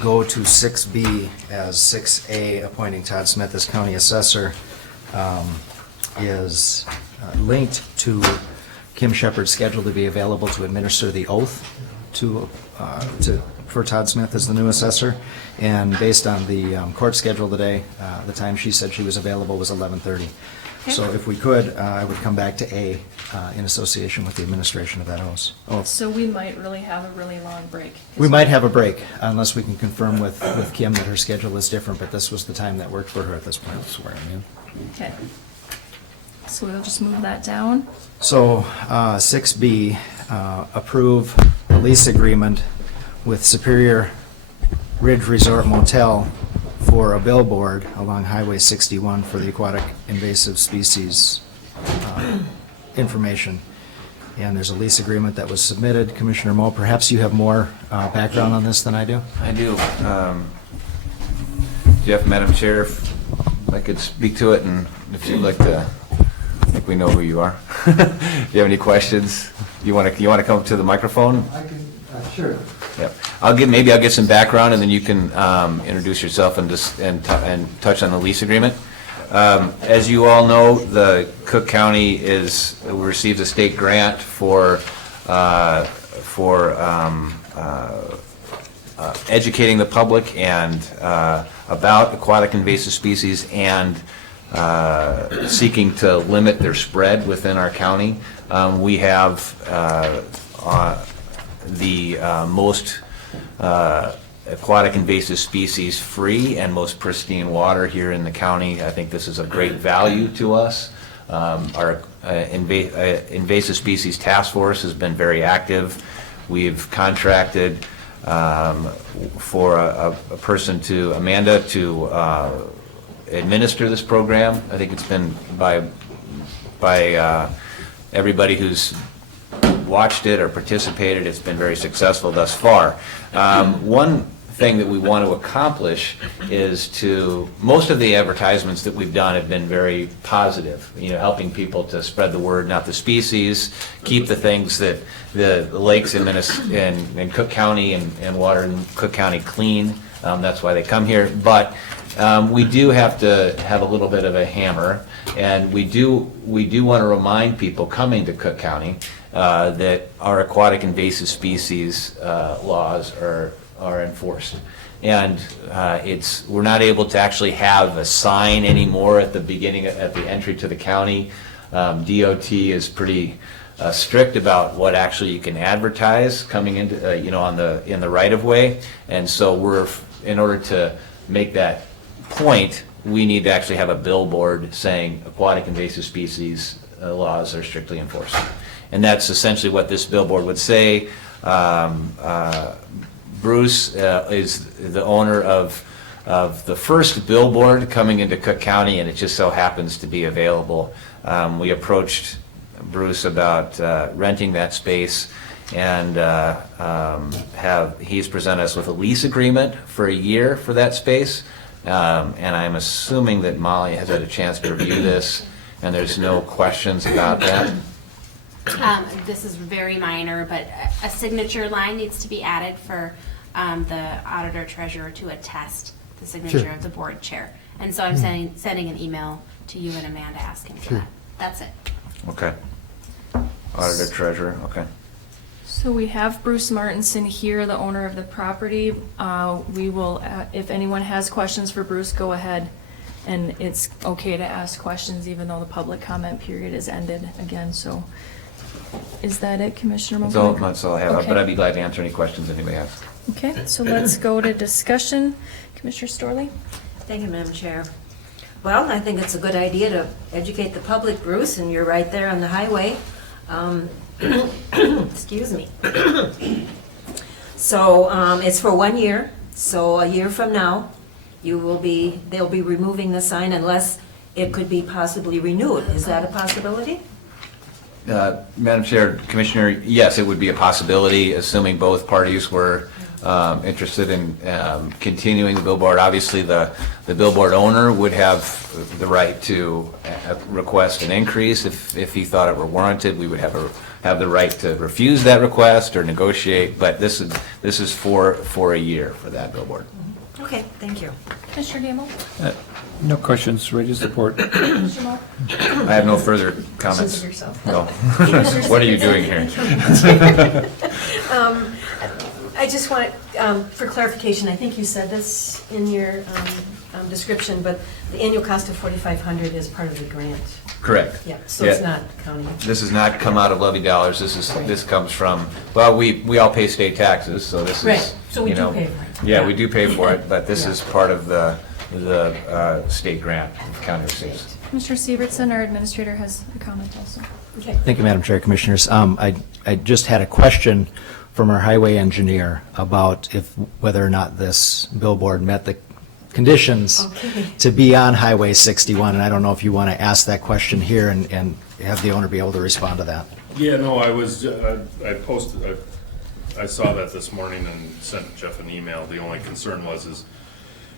go to 6B as 6A, appointing Todd Smith as county assessor, is linked to Kim Shepard's schedule to be available to administer the oath for Todd Smith as the new assessor. And based on the court schedule today, the time she said she was available was 11:30. So if we could, I would come back to A in association with the administration of that oath. So we might really have a really long break. We might have a break unless we can confirm with Kim that her schedule is different, but this was the time that worked for her at this point. Swear in. Okay. So we'll just move that down. So 6B, approve a lease agreement with Superior Ridge Resort Motel for a billboard along Highway 61 for the aquatic invasive species information. And there's a lease agreement that was submitted. Commissioner Moe, perhaps you have more background on this than I do? I do. Jeff, Madam Chair, if I could speak to it, and if you'd like to, I think we know who you are. If you have any questions, you want to come up to the microphone? I can, sure. Yep. Maybe I'll get some background, and then you can introduce yourself and touch on the lease agreement. As you all know, the Cook County receives a state grant for educating the public and about aquatic invasive species and seeking to limit their spread within our county. We have the most aquatic invasive species free and most pristine water here in the county. I think this is of great value to us. Our invasive species task force has been very active. We've contracted for a person Amanda to administer this program. I think it's been by everybody who's watched it or participated, it's been very successful thus far. One thing that we want to accomplish is most of the advertisements that we've done have been very positive, helping people to spread the word, not the species, keep the things that the lakes in Cook County and water in Cook County clean. That's why they come here. But we do have to have a little bit of a hammer, and we do want to remind people coming to Cook County that our aquatic invasive species laws are enforced. And we're not able to actually have a sign anymore at the entry to the county. DOT is pretty strict about what actually you can advertise coming into, in the right of way. And so in order to make that point, we need to actually have a billboard saying aquatic invasive species laws are strictly enforced. And that's essentially what this billboard would say. Bruce is the owner of the first billboard coming into Cook County, and it just so happens to be available. We approached Bruce about renting that space, and he's presented us with a lease agreement for a year for that space. And I'm assuming that Molly has had a chance to review this, and there's no questions about that. This is very minor, but a signature line needs to be added for the auditor treasurer to attest the signature of the board chair. And so I'm sending an email to you and Amanda asking for that. That's it. Okay. Auditor treasurer, okay. So we have Bruce Martinson here, the owner of the property. We will, if anyone has questions for Bruce, go ahead. And it's okay to ask questions even though the public comment period is ended again. So Is that it, Commissioner That's Mogul? all I have, Okay. but I'd be glad to answer any questions anybody has. Okay, so let's go to discussion. Commissioner Storley? Thank you, Madam Chair. Well, I think it's a good idea to educate the public, Bruce, and you're right there on the highway. Excuse me. So it's for 1 year, so a year from now, they'll be removing the sign unless it could be possibly renewed. Is that a possibility? Madam Chair, Commissioner, yes, it would be a possibility, assuming both parties were interested in continuing the billboard. Obviously, the billboard owner would have the right to request an increase if he thought it were warranted. We would have the right to refuse that request or negotiate, but this is for a year for that billboard. Okay, thank you. Commissioner Gamble? No questions, ready to support. Commissioner Moll? I have no further comments. Censor yourself. No. What are you doing here? I just want, for clarification, I think you said this in your description, but the annual cost of $4,500 is part of the grant. Correct. Yeah, so it's Yeah. not county. This does not come out of levy dollars. This comes from, well, we all pay state taxes, so this is, Right, so we you do know, pay for it. Yeah, we do pay for it, but this Yeah. is part of the state grant the county receives. Commissioner Sievertson, our administrator, has a comment also. Okay. Thank you, Madam Chair, Commissioners. I just had a question from our highway engineer about whether or not this billboard met the conditions Okay. to be on Highway 61, and I don't know if you want to ask that question here and have the owner be able to respond to that. Yeah, no, I saw that this morning and sent Jeff an email. The only concern is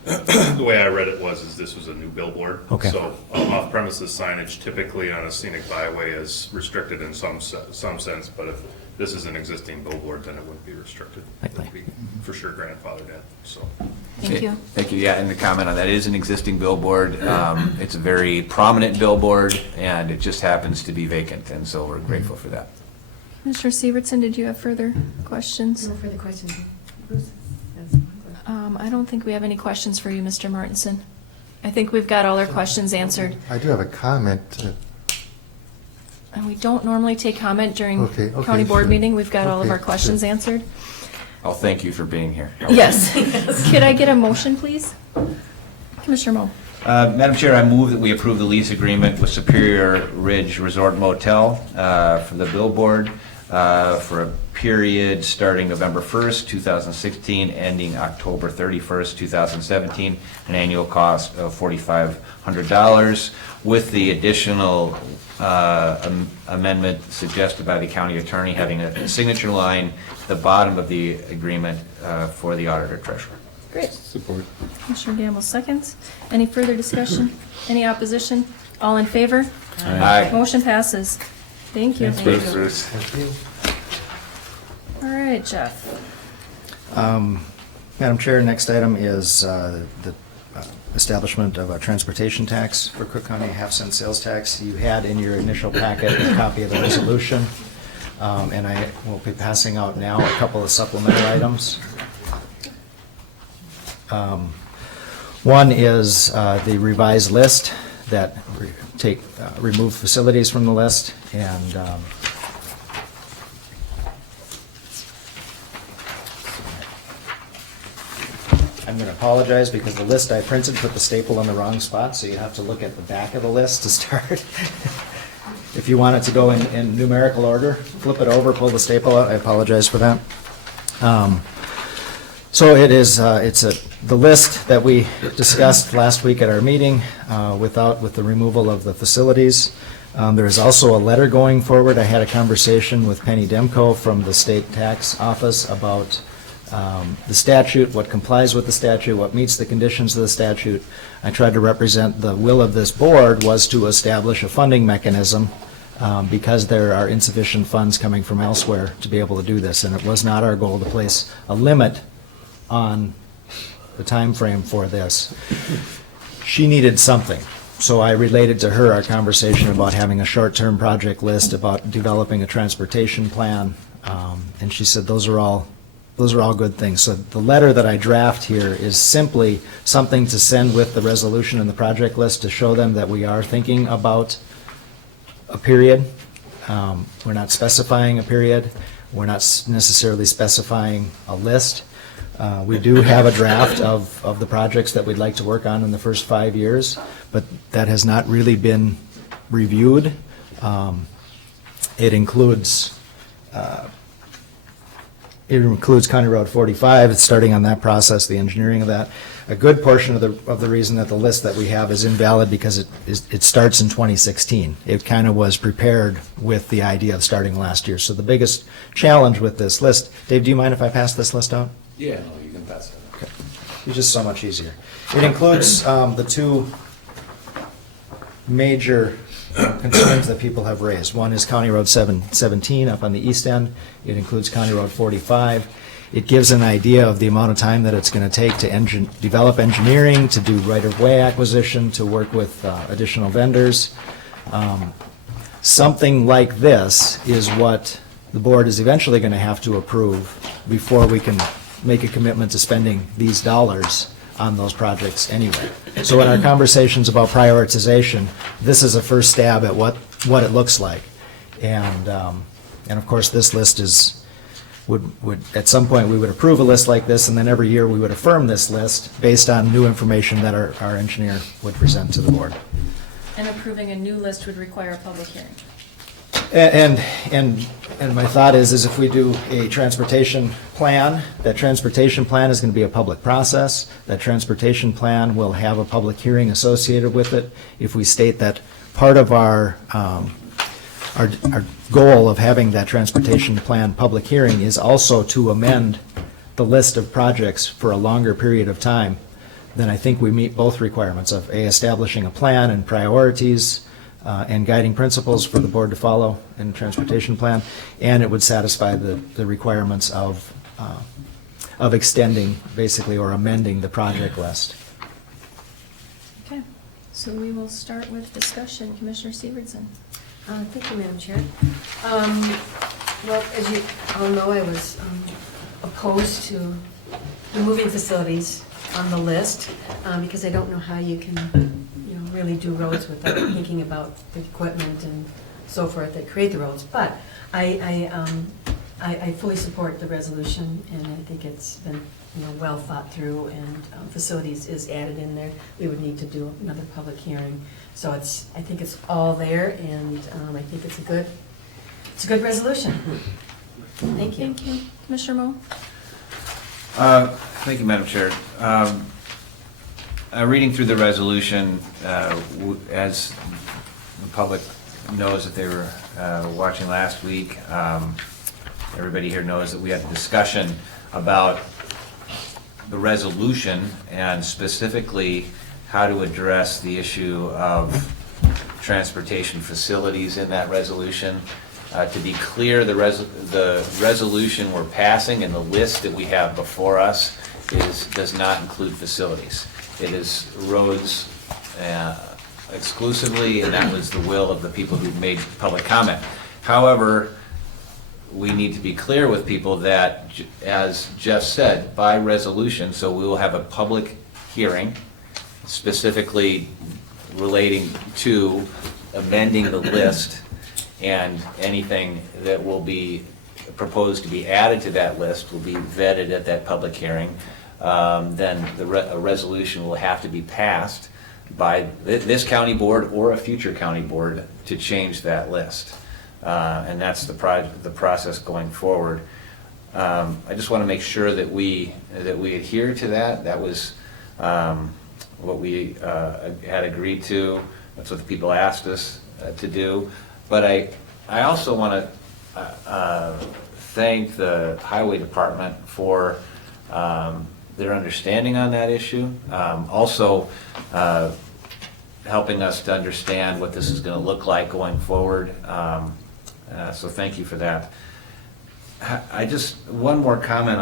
the way I read it is this was a new billboard. Okay. So off-premises signage typically on a scenic byway is restricted in some sense, but if this is an existing billboard, then it wouldn't be restricted. It would be for sure grandfathered in, so. Thank you. Thank you, yeah, and the comment on that is an existing billboard. It's a very prominent billboard, and it just happens to be vacant, and so we're grateful for that. Commissioner Sievertson, did you have further questions? No further questions. Bruce? I don't think we have any questions for you, Mr. Martinson. I think we've got all our questions answered. I do have a comment. And we don't normally take comment during Okay, county board sure. meeting. We've got all of Okay, our questions sure. answered. I'll thank you for being here. Yes. Could I get a motion, please? Commissioner Moe. Madam Chair, I move that we approve the lease agreement with Superior Ridge Resort Motel for the billboard for a period starting November 1st, 2016, ending October 31st, 2017, an annual cost of $4,500, with the additional amendment suggested by the county attorney, having a signature line at the bottom of the agreement for the auditor treasurer. Great. Support. Commissioner Gamble seconds. Any further discussion? Any opposition? All in favor? Aye. Motion passes. Thank you. Thanks, Bruce. Thank you. All right, Jeff. Madam Chair, next item is the establishment of a transportation tax for Cook County, a half-cent sales tax. You had in your initial packet a copy of the resolution, and I will be passing out now a couple of supplemental items. One is the revised list that remove facilities from the list, and I'm going to apologize because the list I printed put the staple in the wrong spot, so you have to look at the back of the list to start. If you want it to go in numerical order, flip it over, pull the staple out. I apologize for that. So it's the list that we discussed last week at our meeting with the removal of the facilities. There is also a letter going forward. I had a conversation with Penny Demko from the state tax office about the statute, what complies with the statute, what meets the conditions of the statute. I tried to represent the will of this board was to establish a funding mechanism because there are insufficient funds coming from elsewhere to be able to do this. And it was not our goal to place a limit on the time frame for this. She needed something. So I related to her our conversation about having a short-term project list, about developing a transportation plan, and she said those are all good things. So the letter that I draft here is simply something to send with the resolution and the project list to show them that we are thinking about a period. We're not specifying a period. We're not necessarily specifying a list. We do have a draft of the projects that we'd like to work on in the first 5 years, but that has not really been reviewed. It includes County Road 45, it's starting on that process, the engineering of that. A good portion of the reason that the list that we have is invalid because it starts in 2016. It kind of was prepared with the idea of starting last year. So the biggest challenge with this list, Dave, do you mind if I pass this list out? Yeah, no, you can pass it. Okay. It's just so much easier. It includes the two major concerns that people have raised. One is County Road 17 up on the east end. It includes County Road 45. It gives an idea of the amount of time that it's going to take to develop engineering, to do right-of-way acquisition, to work with additional vendors. Something like this is what the board is eventually going to have to approve before we can make a commitment to spending these dollars on those projects anyway. So in our conversations about prioritization, this is a first stab at what it looks like. And of course, this list would at some point, we would approve a list like this, and then every year we would affirm this list based on new information that our engineer would present to the board. And approving a new list would require a public hearing. And my thought is if we do a transportation plan, that transportation plan is going to be a public process. That transportation plan will have a public hearing associated with it. If we state that part of our goal of having that transportation plan public hearing is also to amend the list of projects for a longer period of time, then I think we meet both requirements of establishing a plan and priorities and guiding principles for the board to follow in the transportation plan, and it would satisfy the requirements of extending, basically, or amending the project list. Okay, so we will start with discussion. Commissioner Severson. Thank you, Madam Chair. Well, as you all know, I was opposed to removing facilities on the list because I don't know how you can really do roads without thinking about the equipment and so forth that create the roads. But I fully support the resolution, and I think it's been well thought through, and facilities is added in there. We would need to do another public hearing. So I think it's all there, and I think it's a good resolution. Thank you. Thank you. Commissioner Moe? Thank you, Madam Chair. Reading through the resolution, as the public knows that they were watching last week, everybody here knows that we had a discussion about the resolution and specifically how to address the issue of transportation facilities in that resolution. To be clear, the resolution we're passing and the list that we have before us does not include facilities. It is roads exclusively, and that was the will of the people who made public comment. However, we need to be clear with people that, as Jeff said, by resolution, so we will have a public hearing specifically relating to amending the list, and anything that will be proposed to be added to that list will be vetted at that public hearing. Then a resolution will have to be passed by this county board or a future county board to change that list. And that's the process going forward. I just want to make sure that we adhere to that. That was what we had agreed to. That's what the people asked us to do. But I also want to thank the Highway Department for their understanding on that issue. Also helping us to understand what this is going to look like going forward. So thank you for that. One more comment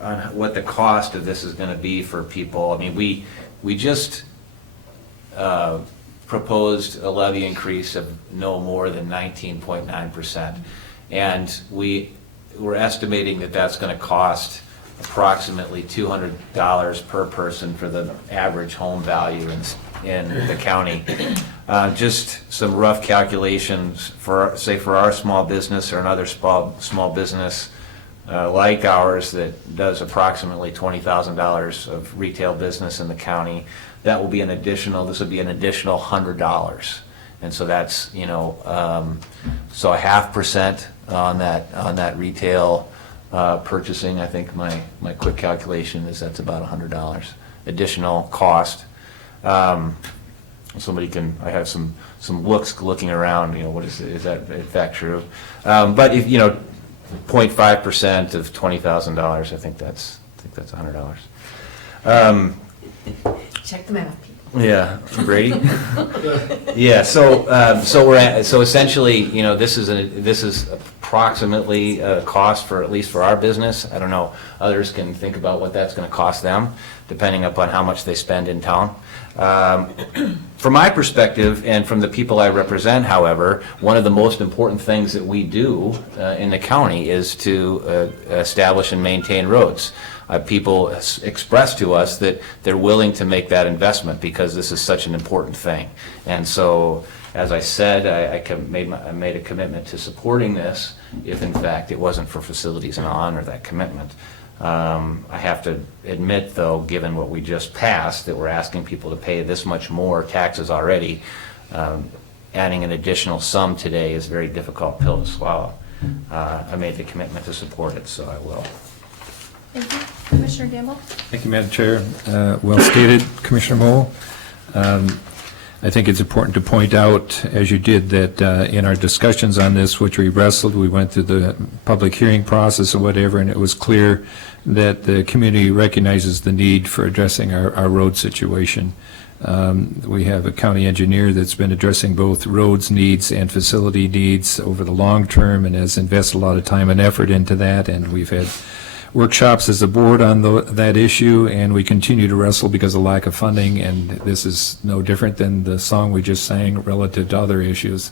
on what the cost of this is going to be for people. I mean, we just proposed a levy increase of no more than 19.9%, and we're estimating that that's going to cost approximately $200 per person for the average home value in the county. Just some rough calculations for, say, for our small business or another small business like ours that does approximately $20,000 of retail business in the county. That will be an additional, this would be an additional $100. And so that's, you know, so a 0.5% on that retail purchasing. I think my quick calculation is that's about $100 additional cost. Somebody can, I have some looking around, you know, what is that in fact true? But if, you know, 0.5% of $20,000, I think that's $100. Check the math, people. Yeah, Brady. Yeah, so essentially, you know, this is approximately a cost for, at least for our business. I don't know, others can think about what that's going to cost them, depending upon how much they spend in town. From my perspective and from the people I represent, however, one of the most important things that we do in the county is to establish and maintain roads. People express to us that they're willing to make that investment because this is such an important thing. And so, as I said, I made a commitment to supporting this if in fact it wasn't for facilities, and I'll honor that commitment. I have to admit, though, given what we just passed, that we're asking people to pay this much more taxes already. Adding an additional sum today is a very difficult pill to swallow. I made the commitment to support it, so I will. Thank you. Commissioner Gamble? Thank you, Madam Chair. Well stated, Commissioner Moe. I think it's important to point out, as you did, that in our discussions on this, which we wrestled, we went through the public hearing process or whatever, and it was clear that the community recognizes the need for addressing our road situation. We have a county engineer that's been addressing both roads needs and facility needs over the long term and has invested a lot of time and effort into that, and we've had workshops as a board on that issue, and we continue to wrestle because of lack of funding, and this is no different than the song we just sang relative to other issues.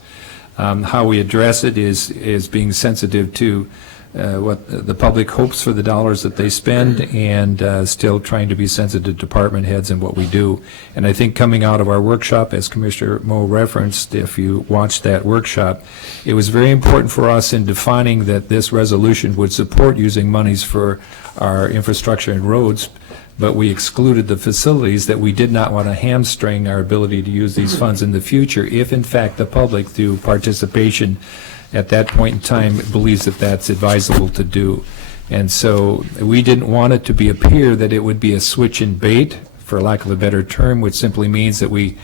How we address it is being sensitive to what the public hopes for the dollars that they spend, and still trying to be sensitive to department heads and what we do. And I think coming out of our workshop, as Commissioner Moe referenced, if you watched that workshop, it was very important for us in defining that this resolution would support using monies for our infrastructure and roads, but we excluded the facilities, that we did not want to hamstring our ability to use these funds in the future if in fact the public, through participation at that point in time, believes that that's advisable to do. And so we didn't want it to appear that it would be a switch and bait, for lack of a better term, which simply means that we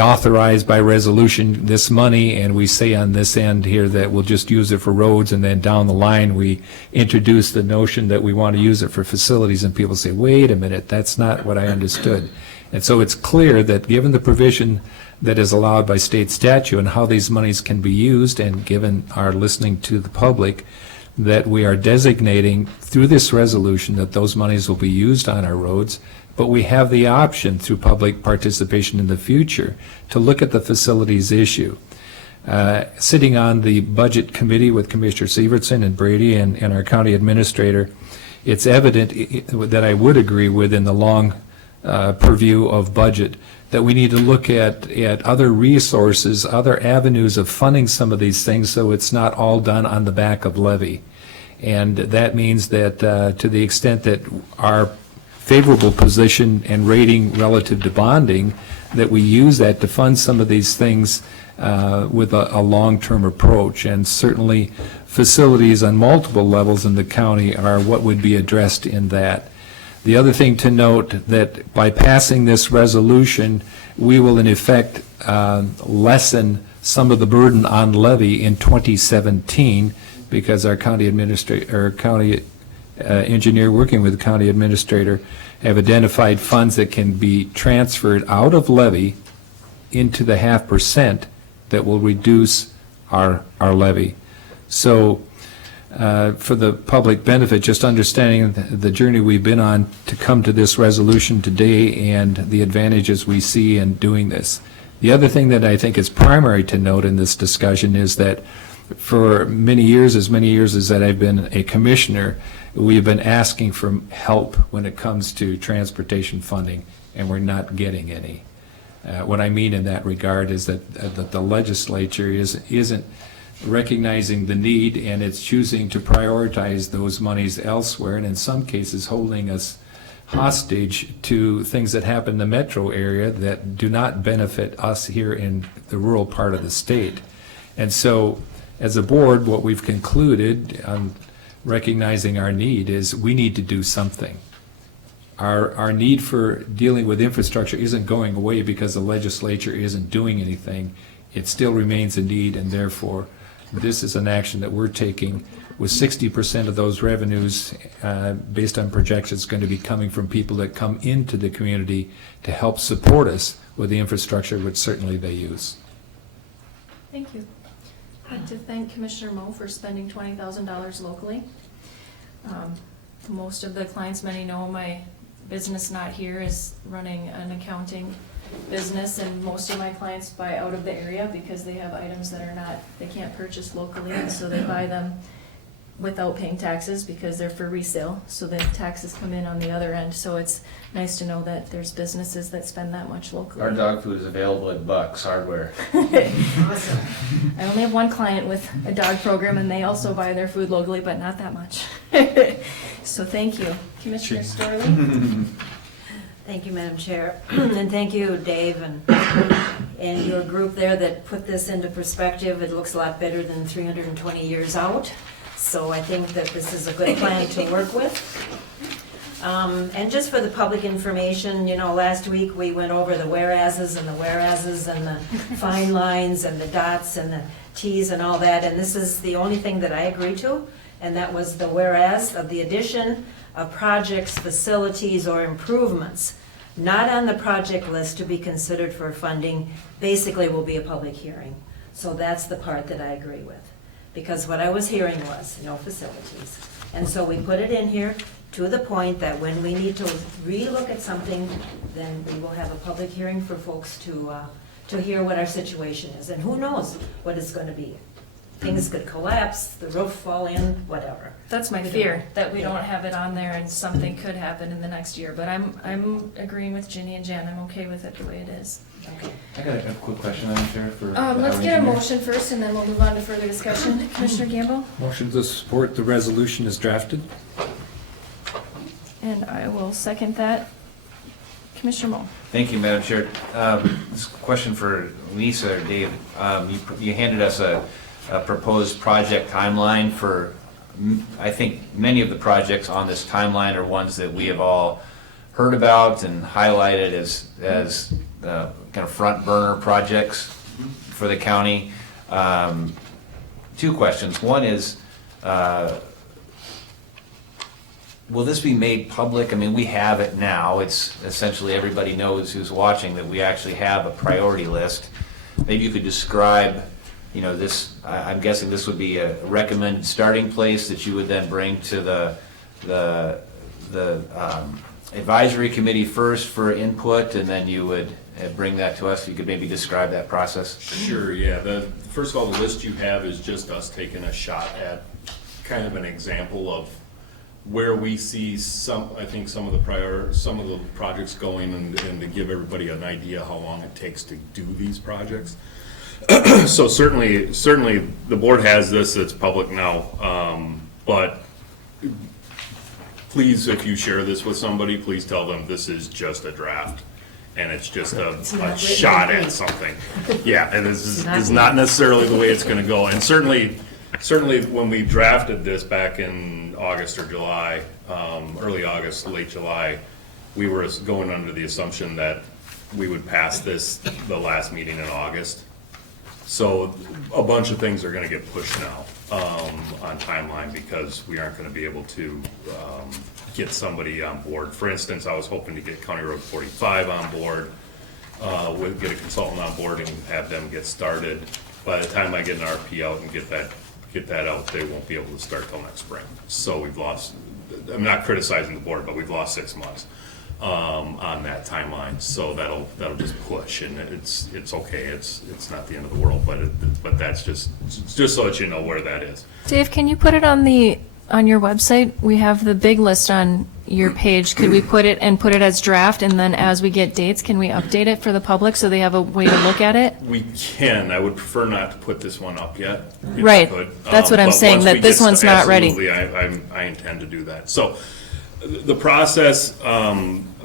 authorize by resolution this money, and we say on this end here that we'll just use it for roads, and then down the line we introduce the notion that we want to use it for facilities, and people say, wait a minute, that's not what I understood. And so it's clear that given the provision that is allowed by state statute and how these monies can be used, and given our listening to the public, that we are designating through this resolution that those monies will be used on our roads, but we have the option through public participation in the future to look at the facilities issue. Sitting on the budget committee with Commissioner Sievertson and Brady and our county administrator, it's evident that I would agree with, in the long purview of budget, that we need to look at other resources, other avenues of funding some of these things, so it's not all done on the back of levy. And that means that to the extent that our favorable position and rating relative to bonding, that we use that to fund some of these things with a long-term approach. And certainly facilities on multiple levels in the county are what would be addressed in that. The other thing to note, that by passing this resolution, we will in effect lessen some of the burden on levy in 2017, because our county administrator, or county engineer working with the county administrator, have identified funds that can be transferred out of levy into the 0.5% that will reduce our levy. So for the public benefit, just understanding the journey we've been on to come to this resolution today and the advantages we see in doing this. The other thing that I think is primary to note in this discussion is that for many years as that I've been a commissioner, we've been asking for help when it comes to transportation funding, and we're not getting any. What I mean in that regard is that the legislature isn't recognizing the need, and it's choosing to prioritize those monies elsewhere, and in some cases holding us hostage to things that happen in the metro area that do not benefit us here in the rural part of the state. And so, as a board, what we've concluded on recognizing our need is we need to do something. Our need for dealing with infrastructure isn't going away because the legislature isn't doing anything. It still remains a need, and therefore, this is an action that we're taking with 60% of those revenues, based on projections, going to be coming from people that come into the community to help support us with the infrastructure, which certainly they use. Thank you. I'd like to thank Commissioner Moe for spending $20,000 locally. Most of the clients, many know my business Not Here is running an accounting business, and most of my clients buy out of the area because they have items that are not, they can't purchase locally, and so they buy them without paying taxes because they're for resale, so the taxes come in on the other end. So it's nice to know that there's businesses that spend that much locally. Our dog food is available at Buck's Hardware. Awesome. I only have one client with a dog program, and they also buy their food locally, but not that much. So thank you. Commissioner Storley? Thank you, Madam Chair. And thank you, Dave, and your group there that put this into perspective. It looks a lot better than 320 years out. So I think that this is a good plan to work with. And just for the public information, you know, last week we went over the whereases and the fine lines and the dots and the Ts and all that. And this is the only thing that I agree to, and that was the whereas of the addition of projects, facilities, or improvements not on the project list to be considered for funding basically will be a public hearing. So that's the part that I agree with. Because what I was hearing was no facilities. And so we put it in here to the point that when we need to relook at something, then we will have a public hearing for folks to hear what our situation is. And who knows what it's going to be. Things could collapse, the roof fall in, whatever. That's my fear, that we don't have it on there and something could happen in the next year. But I'm agreeing with Ginny and Jan. I'm okay with it the way it is. Okay. I got a quick question, Madam Chair, for Let's our get a engineer. motion first, and then we'll move on to further discussion. Commissioner Gamble? Motion to support the resolution as drafted. And I will second that. Commissioner Moe? Thank you, Madam Chair. This is a question for Lisa or Dave. You handed us a proposed project timeline for, I think many of the projects on this timeline are ones that we have all heard about and highlighted as kind of front burner projects for the county. Two questions. One is, will this be made public? I mean, we have it now. It's essentially everybody knows who's watching that we actually have a priority list. Maybe you could describe, you know, this, I'm guessing this would be a recommended starting place that you would then bring to the advisory committee first for input, and then you would bring that to us. You could maybe describe that process. Sure, yeah. First of all, the list you have is just us taking a shot at kind of an example of where we see some of the projects going, and to give everybody an idea how long it takes to do these projects. So certainly the board has this, it's public now, but please, if you share this with somebody, please tell them this is just a draft, and it's just a shot at something. Yeah, and this is not necessarily the way it's gonna go, and certainly when we drafted this back in August or July, early August, late July, we were going under the assumption that we would pass this the last meeting in August. So a bunch of things are gonna get pushed now on timeline, because we aren't gonna be able to get somebody on board. For instance, I was hoping to get County Road 45 on board, get a consultant on board and have them get started. By the time I get an RP out and get that out, they won't be able to start till next spring. So we've lost, I'm not criticizing the board, but we've lost 6 months on that timeline. So that'll just push, and it's okay. It's not the end of the world, but that's just so that you know where that is. Dave, can you put it on the on your website, we have the big list on your page. Could we put it as draft, and then as we get dates, can we update it for the public so they have a way to look at it? We can. I would prefer not to put this one up yet. if I Right. could. That's what I'm But saying, once that we this get one's not ready. Absolutely, I intend to do that. So the process,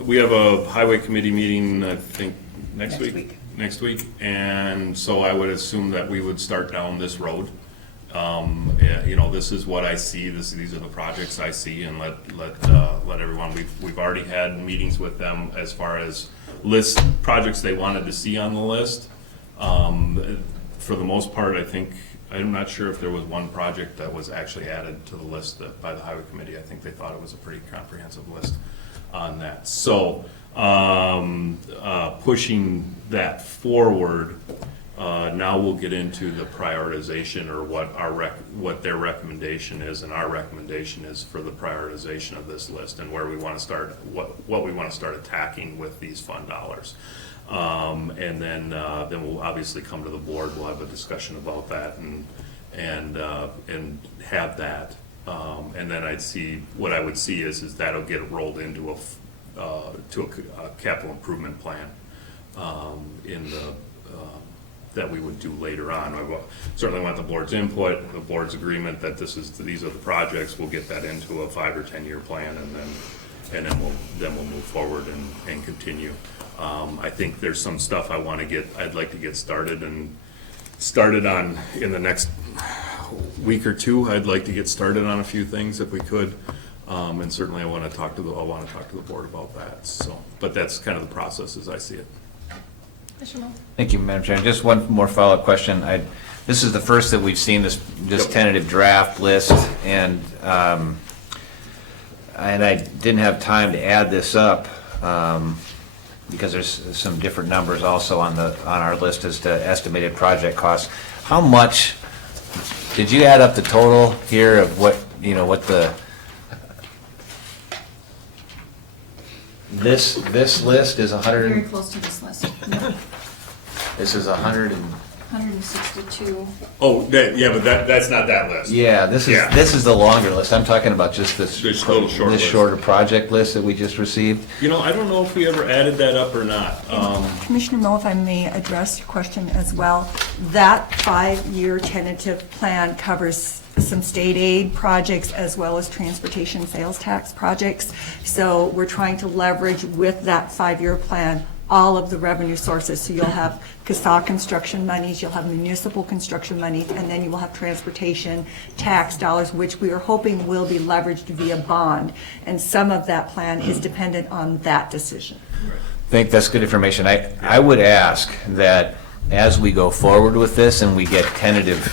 we have a highway committee meeting, I think, next week. Next week. And so I would assume that we would start down this road. You know, this is what I see, these are the projects I see, and let everyone, we've already had meetings with them as far as list projects they wanted to see on the list. For the most part, I'm not sure if there was one project that was actually added to the list by the highway committee. I think they thought it was a pretty comprehensive list on that. So, pushing that forward, now we'll get into the prioritization, or what their recommendation is, and our recommendation is for the prioritization of this list, and where we want to start, what we want to start attacking with these fund dollars. And then we'll obviously come to the board. We'll have a discussion about that and have that. And then what I would see is that'll get rolled into a capital improvement plan that we would do later on. I certainly want the board's input, the board's agreement that these are the projects. We'll get that into a 5 or 10 year plan, and then we'll move forward and continue. I think there's some stuff I'd like to get started on in the next week or two. I'd like to get started on a few things if we could. And certainly I want to talk to the board about that. So, but that's kind of the process as I see it. Thank you, Madam Chair. Just one more follow-up question. This is the first that we've seen this tentative draft list, and I didn't have time to add this up because there's some different numbers also on our list as to estimated project costs. How much did you add up the total here of what the this list is 100? Very close to this list. This is 162. Oh, but that's not that list. Yeah, this is the longer list. I'm talking about just this little short list. shorter project list that we just received. I don't know if we ever added that up or not. Commissioner Moe, if I may address your question as well, that 5-year tentative plan covers some state aid projects as well as transportation sales tax projects. So we're trying to leverage with that 5-year plan all of the revenue sources. So you'll have CASA construction monies, you'll have municipal construction monies, and then you will have transportation tax dollars, which we are hoping will be leveraged via bond. And some of that plan is dependent on that decision. I think that's good information. I would ask that as we go forward with this and we get tentative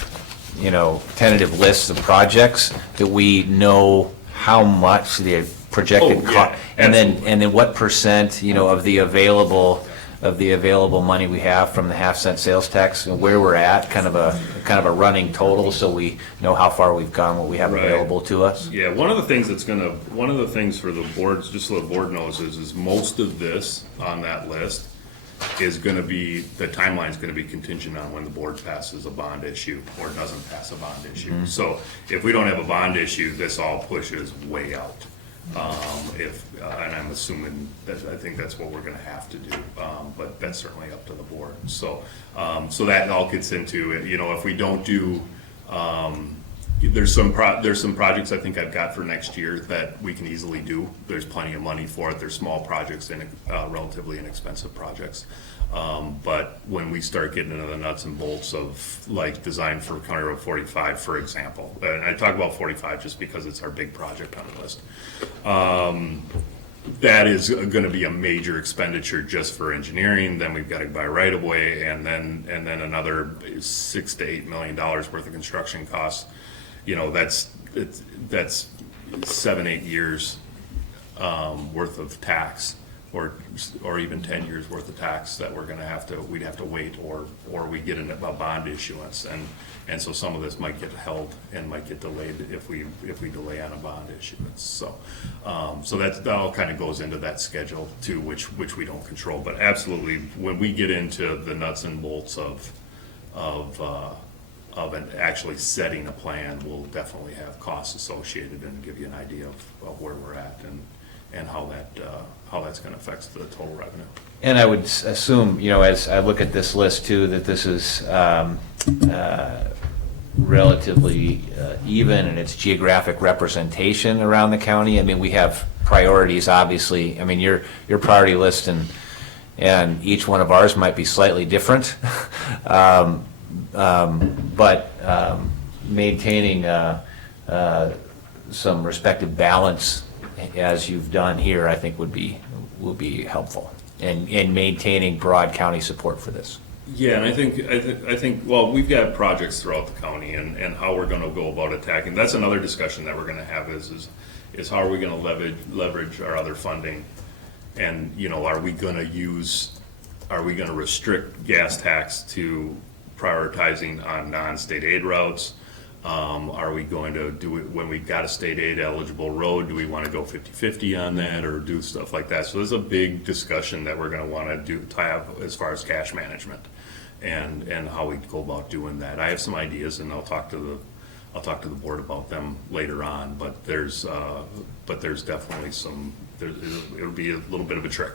lists of projects, that we know how much the projected cost, and then what percent, of the available money we have from the half-cent sales tax, and where we're at, kind of a running total, so we know how far we've gone, what we have available to us. Yeah, one of the things for the boards, just so the board knows, is most of this on that list is going to be, the timeline is going to be contingent on when the board passes a bond issue or doesn't pass a bond issue. Mm-hmm. So if we don't have a bond issue, this all pushes way out. And I'm assuming that, I think that's what we're going to have to do, but that's certainly up to the board. So that all gets into it. If we don't do, there's some projects I think I've got for next year that we can easily do. There's plenty of money for it. They're small projects and relatively inexpensive projects. But when we start getting into the nuts and bolts of like design for County Road 45, for example, and I talk about 45 just because it's our big project on the list. That is going to be a major expenditure just for engineering. Then we've got to buy right of way, and then another $6 to $8 million worth of construction costs. That's 7-8 years worth of tax, or even 10 years worth of tax that we'd have to wait, or we get a bond issuance, and so some of this might get held and might get delayed if we delay on a bond issuance. So that all kind of goes into that schedule too, which we don't control. But absolutely, when we get into the nuts and bolts of actually setting a plan will definitely have costs associated and give you an idea of where we're at and how that's going to affect the total revenue. And I would assume, as I look at this list too, that this is relatively even in its geographic representation around the county. I mean, we have priorities, obviously. I mean, your priority list and each one of ours might be slightly different. But maintaining some respective balance as you've done here, I think will be helpful, and maintaining broad county support for this. Yeah, and I think well, we've got projects throughout the county, and how we're going to go about attacking. That's another discussion that we're going to have is how are we going to leverage our other funding, and are we going to restrict gas tax to prioritizing on non-state aid routes? Are we going to do it when we've got a state aid eligible road? Do we want to go 50-50 on that or do stuff like that? So there's a big discussion that we're going to want to have as far as cash management and how we go about doing that. I have some ideas, and I'll talk to the board about them later on. But there's definitely it'll be a little bit of a trick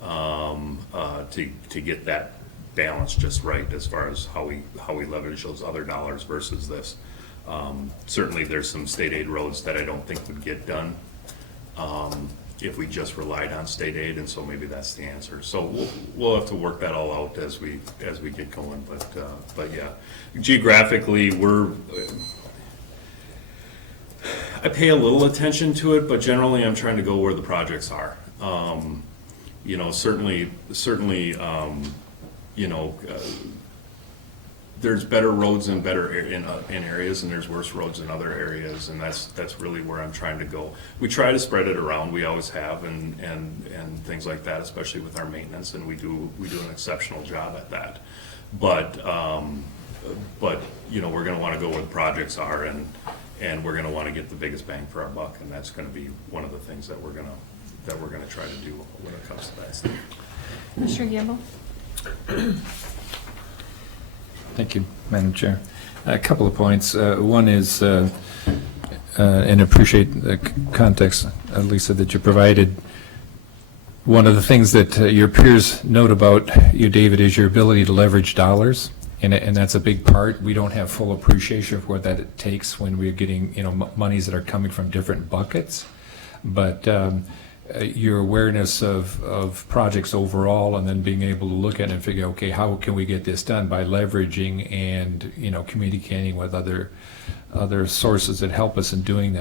to get that balance just right as far as how we leverage those other dollars versus this. Certainly there's some state aid roads that I don't think would get done if we just relied on state aid, and so maybe that's the answer. So we'll have to work that all out as we get going. But yeah, geographically I pay a little attention to it, but generally I'm trying to go where the projects are. Certainly. There's better roads in areas, and there's worse roads in other areas, and that's really where I'm trying to go. We try to spread it around, we always have, and things like that, especially with our maintenance, and we do an exceptional job at that. But we're going to want to go where the projects are, and we're going to want to get the biggest bang for our buck, and that's going to be one of the things that we're going to try to do when it comes to that stuff. Mr. Gamble? Thank you, Madam Chair. A couple of points. One is, and appreciate the context, Lisa, that you provided. One of the things that your peers note about you, David, is your ability to leverage dollars, and that's a big part. We don't have full appreciation of what that it takes when we're getting monies that are coming from different buckets, but your awareness of projects overall, and then being able to look at it and figure, okay, how can we get this done by leveraging and communicating with other sources that help us in doing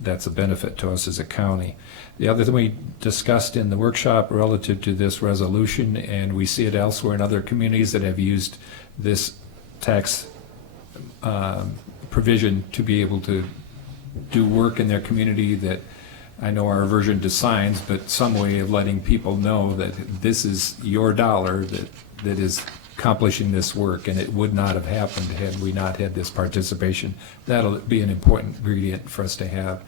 that's a benefit to us as a county. The other thing we discussed in the workshop relative to this resolution, and we see it elsewhere in other communities that have used this tax provision to be able to do work in their community, that I know our aversion to signs, but some way of letting people know that this is your dollar that is accomplishing this work, and it would not have happened had we not had this participation. That'll be an important ingredient for us to have.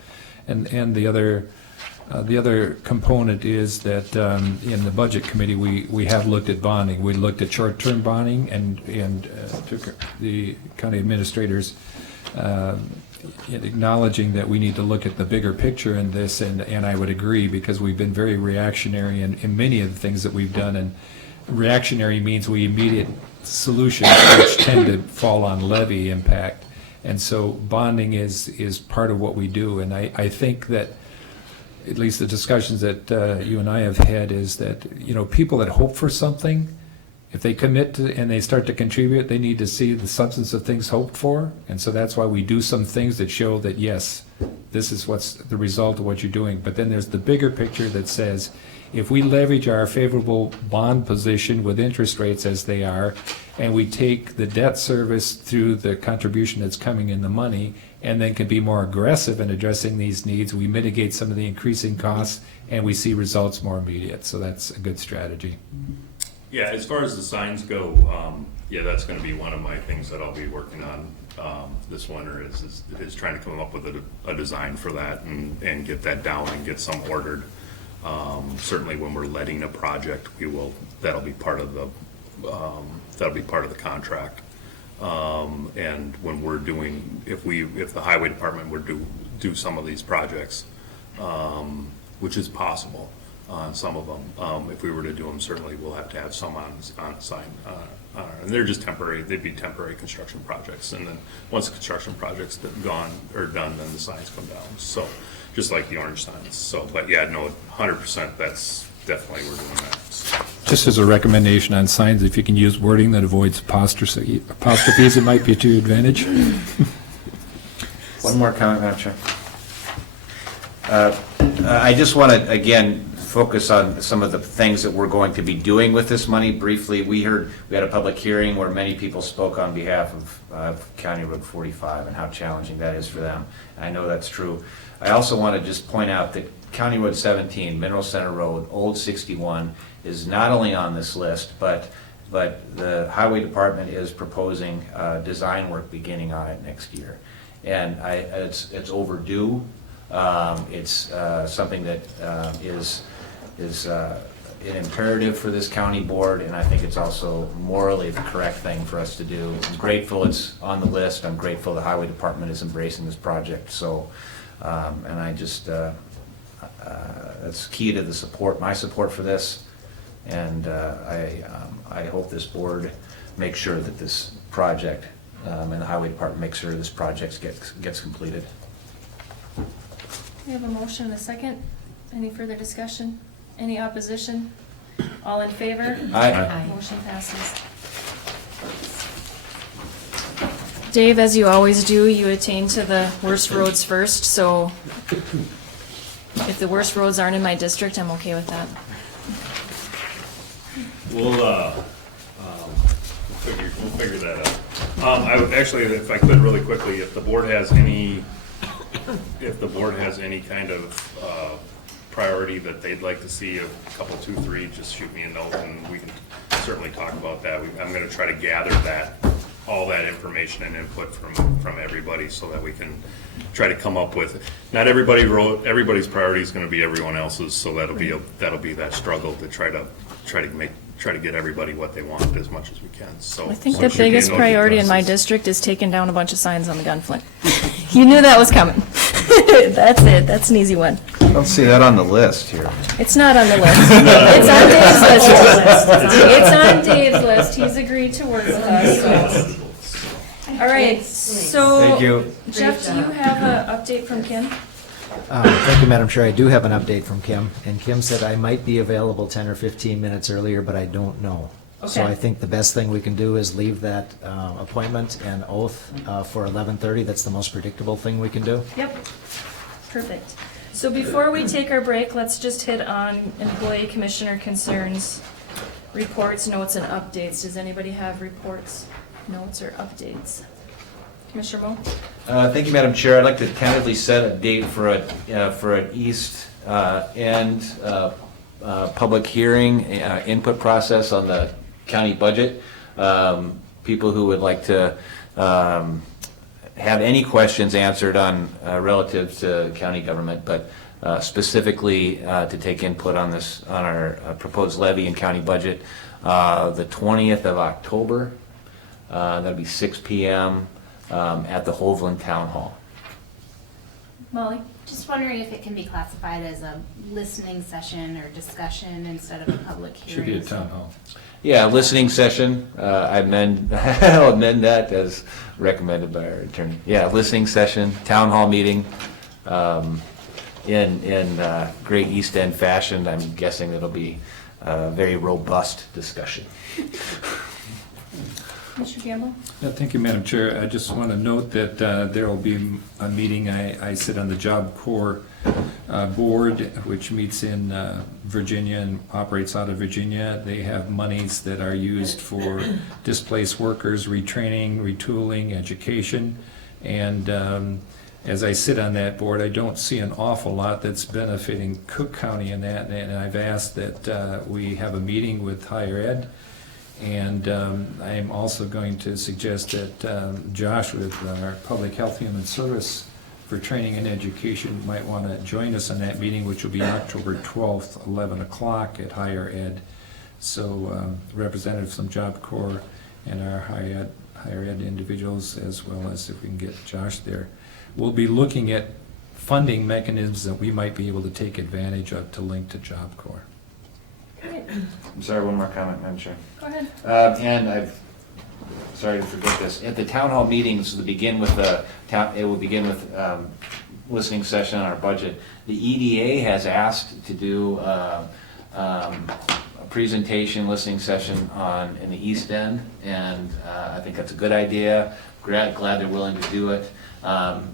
And the other component is that in the budget committee we have looked at bonding. We looked at short-term bonding and took the county administrators acknowledging that we need to look at the bigger picture in this, and I would agree, because we've been very reactionary in many of the things that we've done, and reactionary means we immediate solutions which tend to fall on levy impact, and so bonding is part of what we do. And I think that at least the discussions that you and I have had is that people that hope for something, if they commit to and they start to contribute, they need to see the substance of things hoped for. And so that's why we do some things that show that, yes, this is what's the result of what you're doing. But then there's the bigger picture that says, if we leverage our favorable bond position with interest rates as they are, and we take the debt service through the contribution that's coming in the money, and then can be more aggressive in addressing these needs, we mitigate some of the increasing costs, and we see results more immediate. So that's a good strategy. Yeah, as far as the signs go, that's going to be one of my things that I'll be working on this winter is trying to come up with a design for that and get that down and get some ordered. Certainly, when we're letting a project, that'll be part of the contract And when we're doing, if the highway department were to do some of these projects, which is possible on some of them, if we were to do them, certainly we'll have to have some on sign. And they're just temporary, they'd be temporary construction projects. And then once the construction project's done, then the signs come down. So, just like the orange signs. So, but yeah, no, 100%, that's definitely, we're doing that. So. Just as a recommendation on signs, if you can use wording that avoids apostrophes, it might be to your advantage. One more comment, Madam Chair. I just want to, again, focus on some of the things that we're going to be doing with this money briefly. We had a public hearing where many people spoke on behalf of County Road 45 and how challenging that is for them. I know that's true. I also want to just point out that County Road 17, Mineral Center Road, Old 61, is not only on this list, but the Highway Department is proposing design work beginning on it next year. And it's overdue. It's something that is an imperative for this county board, and I think it's also morally the correct thing for us to do. I'm grateful it's on the list. I'm grateful the Highway Department is embracing this project. So, and I just, that's key to the support, my support for this, and I hope this board makes sure that this project, and the Highway Department makes sure this project gets completed. We have a motion and a second. Any further discussion? Any opposition? All in favor? Aye. Motion passes. Dave, as you always do, you attain to the worst roads first, so if the worst roads aren't in my district, I'm okay with that. We'll figure that out. I would actually, if I could really quickly, if the board has any kind of priority that they'd like to see, a couple, 2, 3, just shoot me a note and we can certainly talk about that. I'm going to try to gather all that information and input from everybody so that we can try to come up with, not everybody's priority is going to be everyone else's, so that'll be that struggle to try to get everybody what they want as much as we can. So I think so the it should be a biggest no priority in my process. district is taking down a bunch of signs on the Gunflint. You knew that was coming. That's it. That's an easy one. I don't see that on the list here. It's not on the list. It's on Dave's list. It's on Dave's list. He's agreed to work with us. All right, so. Thank you. Jeff, do you have an update from Kim? Thank you, Madam Chair. I do have an update from Kim, and Kim said I might be available 10 or 15 minutes earlier, but I don't know. So Okay. I think the best thing we can do is leave that appointment and oath for 11:30. That's the most predictable thing we can do. Yep. Perfect. So before we take our break, let's just hit on employee commissioner concerns, reports, notes, and updates. Does anybody have reports, notes, or updates? Commissioner Moe? Thank you, Madam Chair. I'd like to tentatively set a date for an East End public hearing input process on the county budget. People who would like to have any questions answered on relative to county government, but specifically to take input on our proposed levy and county budget, the 20th of October. That'll be 6 p.m. At the Hovland Town Hall. Molly? Just wondering if it can be classified as a listening session or discussion instead of a public hearing. Should be a town hall. Yeah, listening session. I'll amend that as recommended by our attorney. Yeah, listening session, town hall meeting, in great East End fashion. I'm guessing it'll be a very robust discussion. Mr. Gamble? Yeah, thank you, Madam Chair. I just want to note that there will be a meeting. I sit on the Job Corps board, which meets in Virginia and operates out of Virginia. They have monies that are used for displaced workers, retraining, retooling, education. And as I sit on that board, I don't see an awful lot that's benefiting Cook County in that. And I've asked that we have a meeting with higher ed. And I am also going to suggest that Josh with our Public Health Human Service for Training and Education might want to join us in that meeting, which will be October 12th, 11 o'clock at higher ed. So representatives from Job Corps and our higher higher ed individuals, as well as if we can get Josh there. We'll be looking at funding mechanisms that we might be able to take advantage of to link to Job Corps. I'm sorry, one more comment, Madam Chair. Go ahead. And sorry to forget this, at the town hall meetings, it will begin with listening session on our budget. The EDA has asked to do a presentation, listening session in the East End, and I think that's a good idea. Glad they're willing to do it.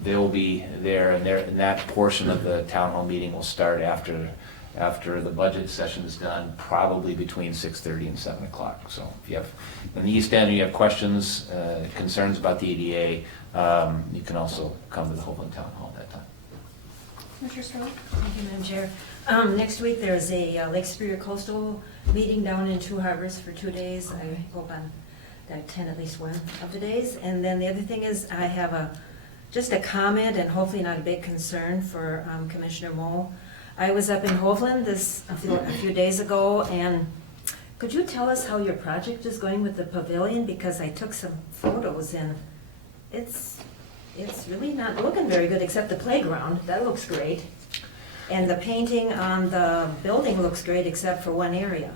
They will be there, and that portion of the town hall meeting will start after the budget session is done, probably between 6:30 and 7 o'clock. So if you have, in the East End, you have questions, concerns about the EDA, you can also come to the Hoagland Town Hall at that time. Mr. Strong? Thank you, Madam Chair. Next week, there's a Lake Superior Coastal meeting down in Two Harbors for 2 days. I hope I attend at least one of the days. And then the other thing is, I have just a comment, and hopefully not a big concern for Commissioner Moe. I was up in Hoagland a few days ago, and could you tell us how your project is going with the pavilion? Because I took some photos, and it's really not looking very good, except the playground. That looks great. And the painting on the building looks great, except for one area.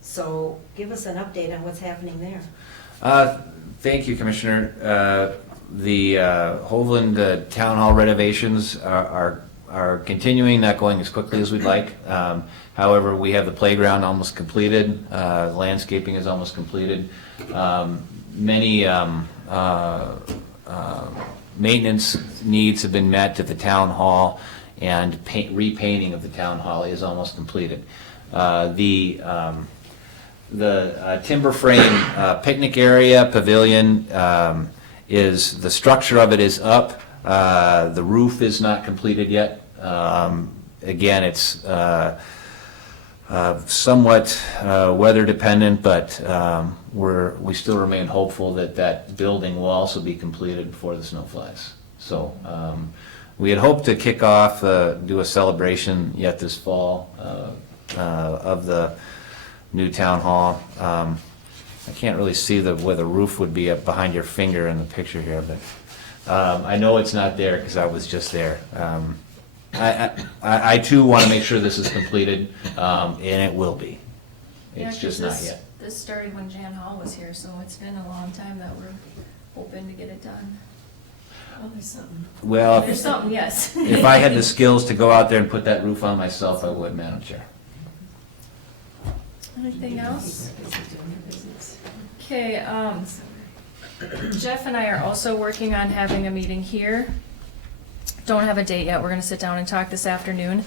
So give us an update on what's happening there. Thank you, Commissioner. The Hoagland Town Hall renovations are continuing, not going as quickly as we'd like. However, we have the playground almost completed. Landscaping is almost completed. Many maintenance needs have been met at the town hall, and repainting of the town hall is almost completed. The timber frame picnic area pavilion is, the structure of it is up. The roof is not completed yet. Again, it's somewhat weather dependent, but we still remain hopeful that building will also be completed before the snow flies. So we had hoped to kick off, do a celebration yet this fall of the new town hall. I can't really see where the roof would be up behind your finger in the picture here, but I know it's not there because I was just there. I too want to make sure this is completed, and it will be. It's just not yet. This started when Jan Hall was here, so it's been a long time that we're hoping to get it done. Oh, there's something. Well, There's something, yes. if I had the skills to go out there and put that roof on myself, I would, Madam Chair. Anything else? Okay, Jeff and I are also working on having a meeting here. Don't have a date yet. We're gonna sit down and talk this afternoon.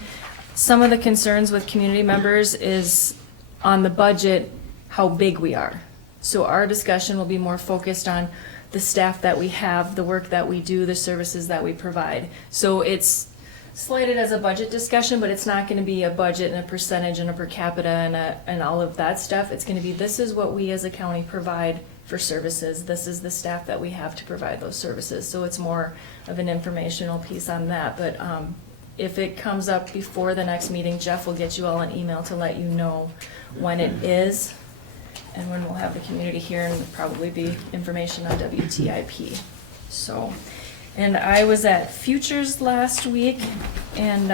Some of the concerns with community members is on the budget, how big we are. So our discussion will be more focused on the staff that we have, the work that we do, the services that we provide. So it's slated as a budget discussion, but it's not gonna be a budget and a percentage and a per capita and all of that stuff. It's gonna be, this is what we as a county provide for services. This is the staff that we have to provide those services. So it's more of an informational piece on that. But if it comes up before the next meeting, Jeff will get you all an email to let you know when it is and when we'll have the community here, and probably be information on WTIP. So, and I was at Futures last week, and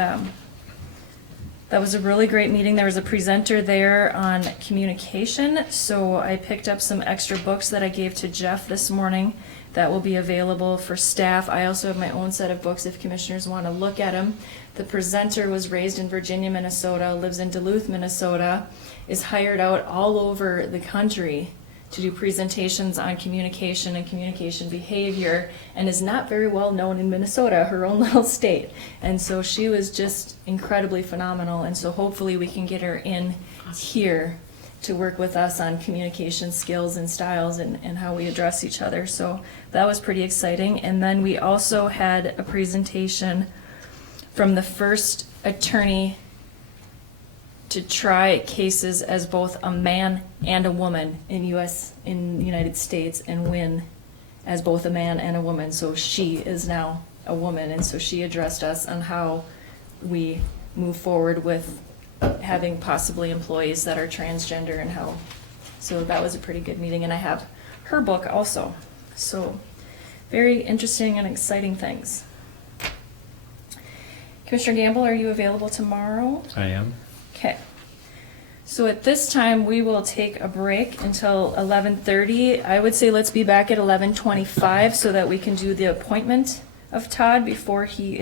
that was a really great meeting. There was a presenter there on communication, so I picked up some extra books that I gave to Jeff this morning that will be available for staff. I also have my own set of books if commissioners want to look at them. The presenter was raised in Virginia, Minnesota, lives in Duluth, Minnesota, is hired out all over the country to do presentations on communication and communication behavior, and is not very well known in Minnesota, her own little state. And so she was just incredibly phenomenal, and so hopefully we can get her in here to work with us on communication skills and styles and how we address each other. So that was pretty exciting. And then we also had a presentation from the first attorney to try cases as both a man and a woman in the United States, and win as both a man and a woman. So she is now a woman, and so she addressed us on how we move forward with having possibly employees that are transgender and how. So that was a pretty good meeting, and I have her book also. So, very interesting and exciting things. Commissioner Gamble, are you available tomorrow? I am. Okay. So at this time, we will take a break until 11:30. I would say let's be back at 11:25 so that we can do the appointment of Todd before he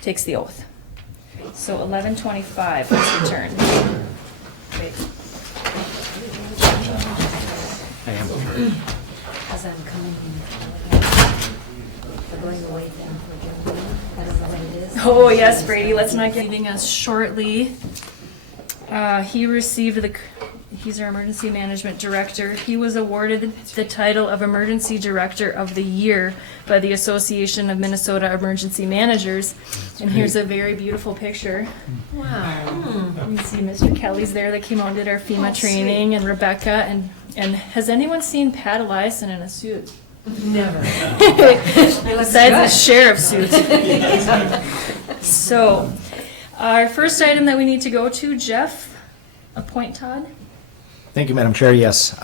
takes the oath. So 11:25, let's return. I am. As I'm coming we're going away then for June. That is what it is. Oh, yes, Brady, let's not get leaving us shortly. He received he's our emergency management director. He was awarded the title of Emergency Director of the Year by the Association of Minnesota Emergency Managers. And here's a very beautiful picture. Wow. You can see Mr. Kelly's there that came out and did our FEMA training, and Rebecca, and has anyone seen Pat Eliason in a suit? Never. Besides the sheriff's suit. So, our first item that we need to go to, Jeff, appoint Todd. Thank you, Madam Chair. Yes.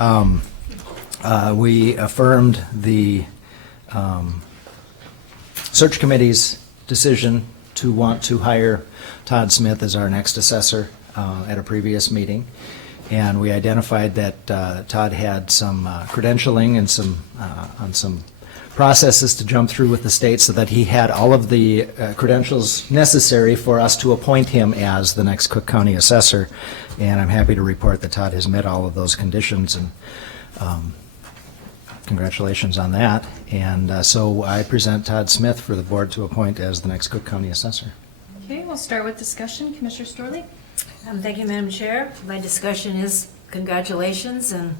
We affirmed the search committee's decision to want to hire Todd Smith as our next assessor at a previous meeting. And we identified that Todd had some credentialing and some processes to jump through with the state, so that he had all of the credentials necessary for us to appoint him as the next Cook County assessor. And I'm happy to report that Todd has met all of those conditions, and congratulations on that. And so I present Todd Smith for the board to appoint as the next Cook County assessor. Okay, we'll start with discussion. Commissioner Storley? Thank you, Madam Chair. My discussion is congratulations and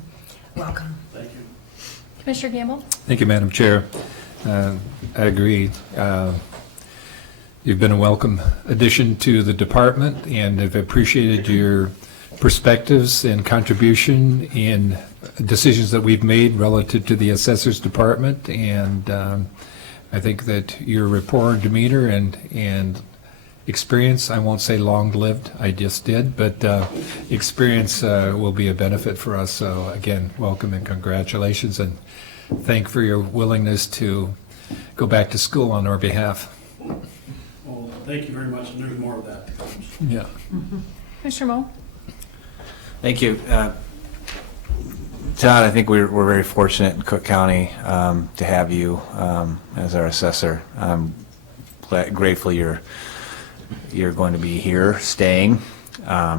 welcome. Thank you. Commissioner Gamble? Thank you, Madam Chair. I agree. You've been a welcome addition to the department, and I've appreciated your perspectives and contribution in decisions that we've made relative to the assessors department. And I think that your rapport and demeanor and experience, I won't say long-lived, I just did, but experience will be a benefit for us. So again, welcome and congratulations, and thank for your willingness to go back to school on our behalf. Well, thank you very much, and there's more of that to come. Yeah. Commissioner Moe? Thank you. Todd, I think we're very fortunate in Cook County to have you as our assessor. I'm grateful you're going to be here, staying.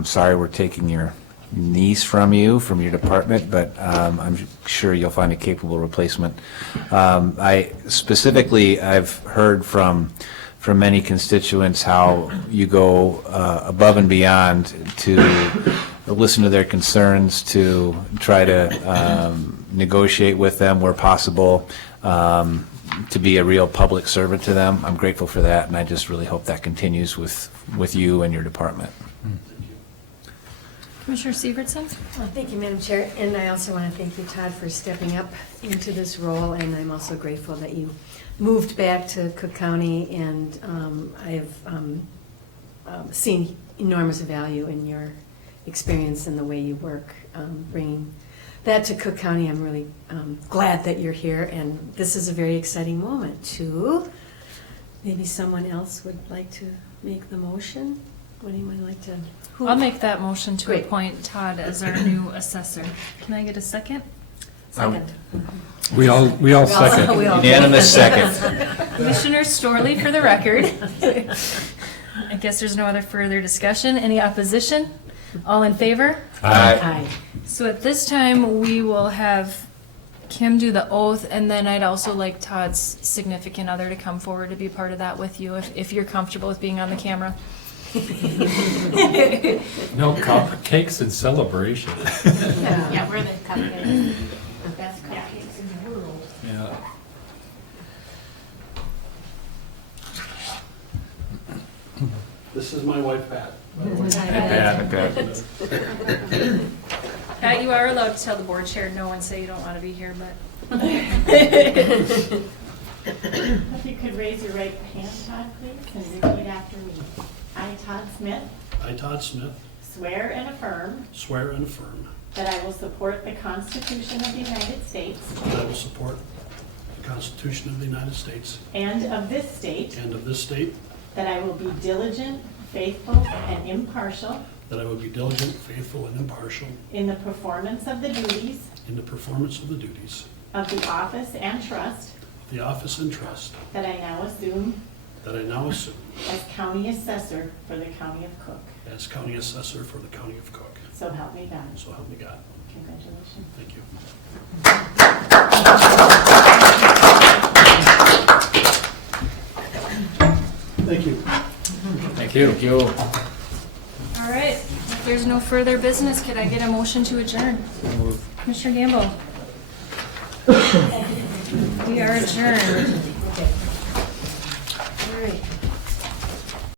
Sorry we're taking your niece from your department, but I'm sure you'll find a capable replacement. I've heard from many constituents how you go above and beyond to listen to their concerns, to try to negotiate with them where possible, to be a real public servant to them. I'm grateful for that, and I just really hope that continues with you and your department. Commissioner Sievertson? Well, thank you, Madam Chair, and I also want to thank you, Todd, for stepping up into this role, and I'm also grateful that you moved back to Cook County, and I have seen enormous value in your experience and the way you work, bringing that to Cook County. I'm really glad that you're here, and this is a very exciting moment too. Maybe someone else would like to make the motion? Would anyone like to? I'll make that motion to Great. appoint Todd as our new assessor. Can I get a second? Second. We all second. Unanimous second. Commissioner Storley for the record. I guess there's no other further discussion. Any opposition? All in favor? Aye. So at this time, we will have Kim do the oath, and then I'd also like Todd's significant other to come forward to be part of that with you, if you're comfortable with being on the camera. No cupcakes and celebration. Yeah, we're the cupcakes. The best cupcakes in the world. Yeah. This is my wife, Pat. Pat, you are allowed to tell the board chair no and say you don't want to be here, but. If you could raise your right hand, Todd, please, and repeat after me. I, Todd Smith, I, Todd Smith, swear and affirm swear and affirm that I will support the Constitution of the United States that I will support Constitution of the United States and of this state, and of this state, that I will be diligent, faithful, and impartial that I will be diligent, faithful, and impartial in the performance of the duties in the performance of the duties of the office and trust of the office and trust that I now assume that I now assume as County Assessor for the County of Cook. as County Assessor for the County of Cook. So help me God. So help me God. Congratulations. Thank you. Thank you. Thank you. Thank you. All right, if there's no further business, could I get a motion to adjourn? Commissioner Gamble? We are adjourned.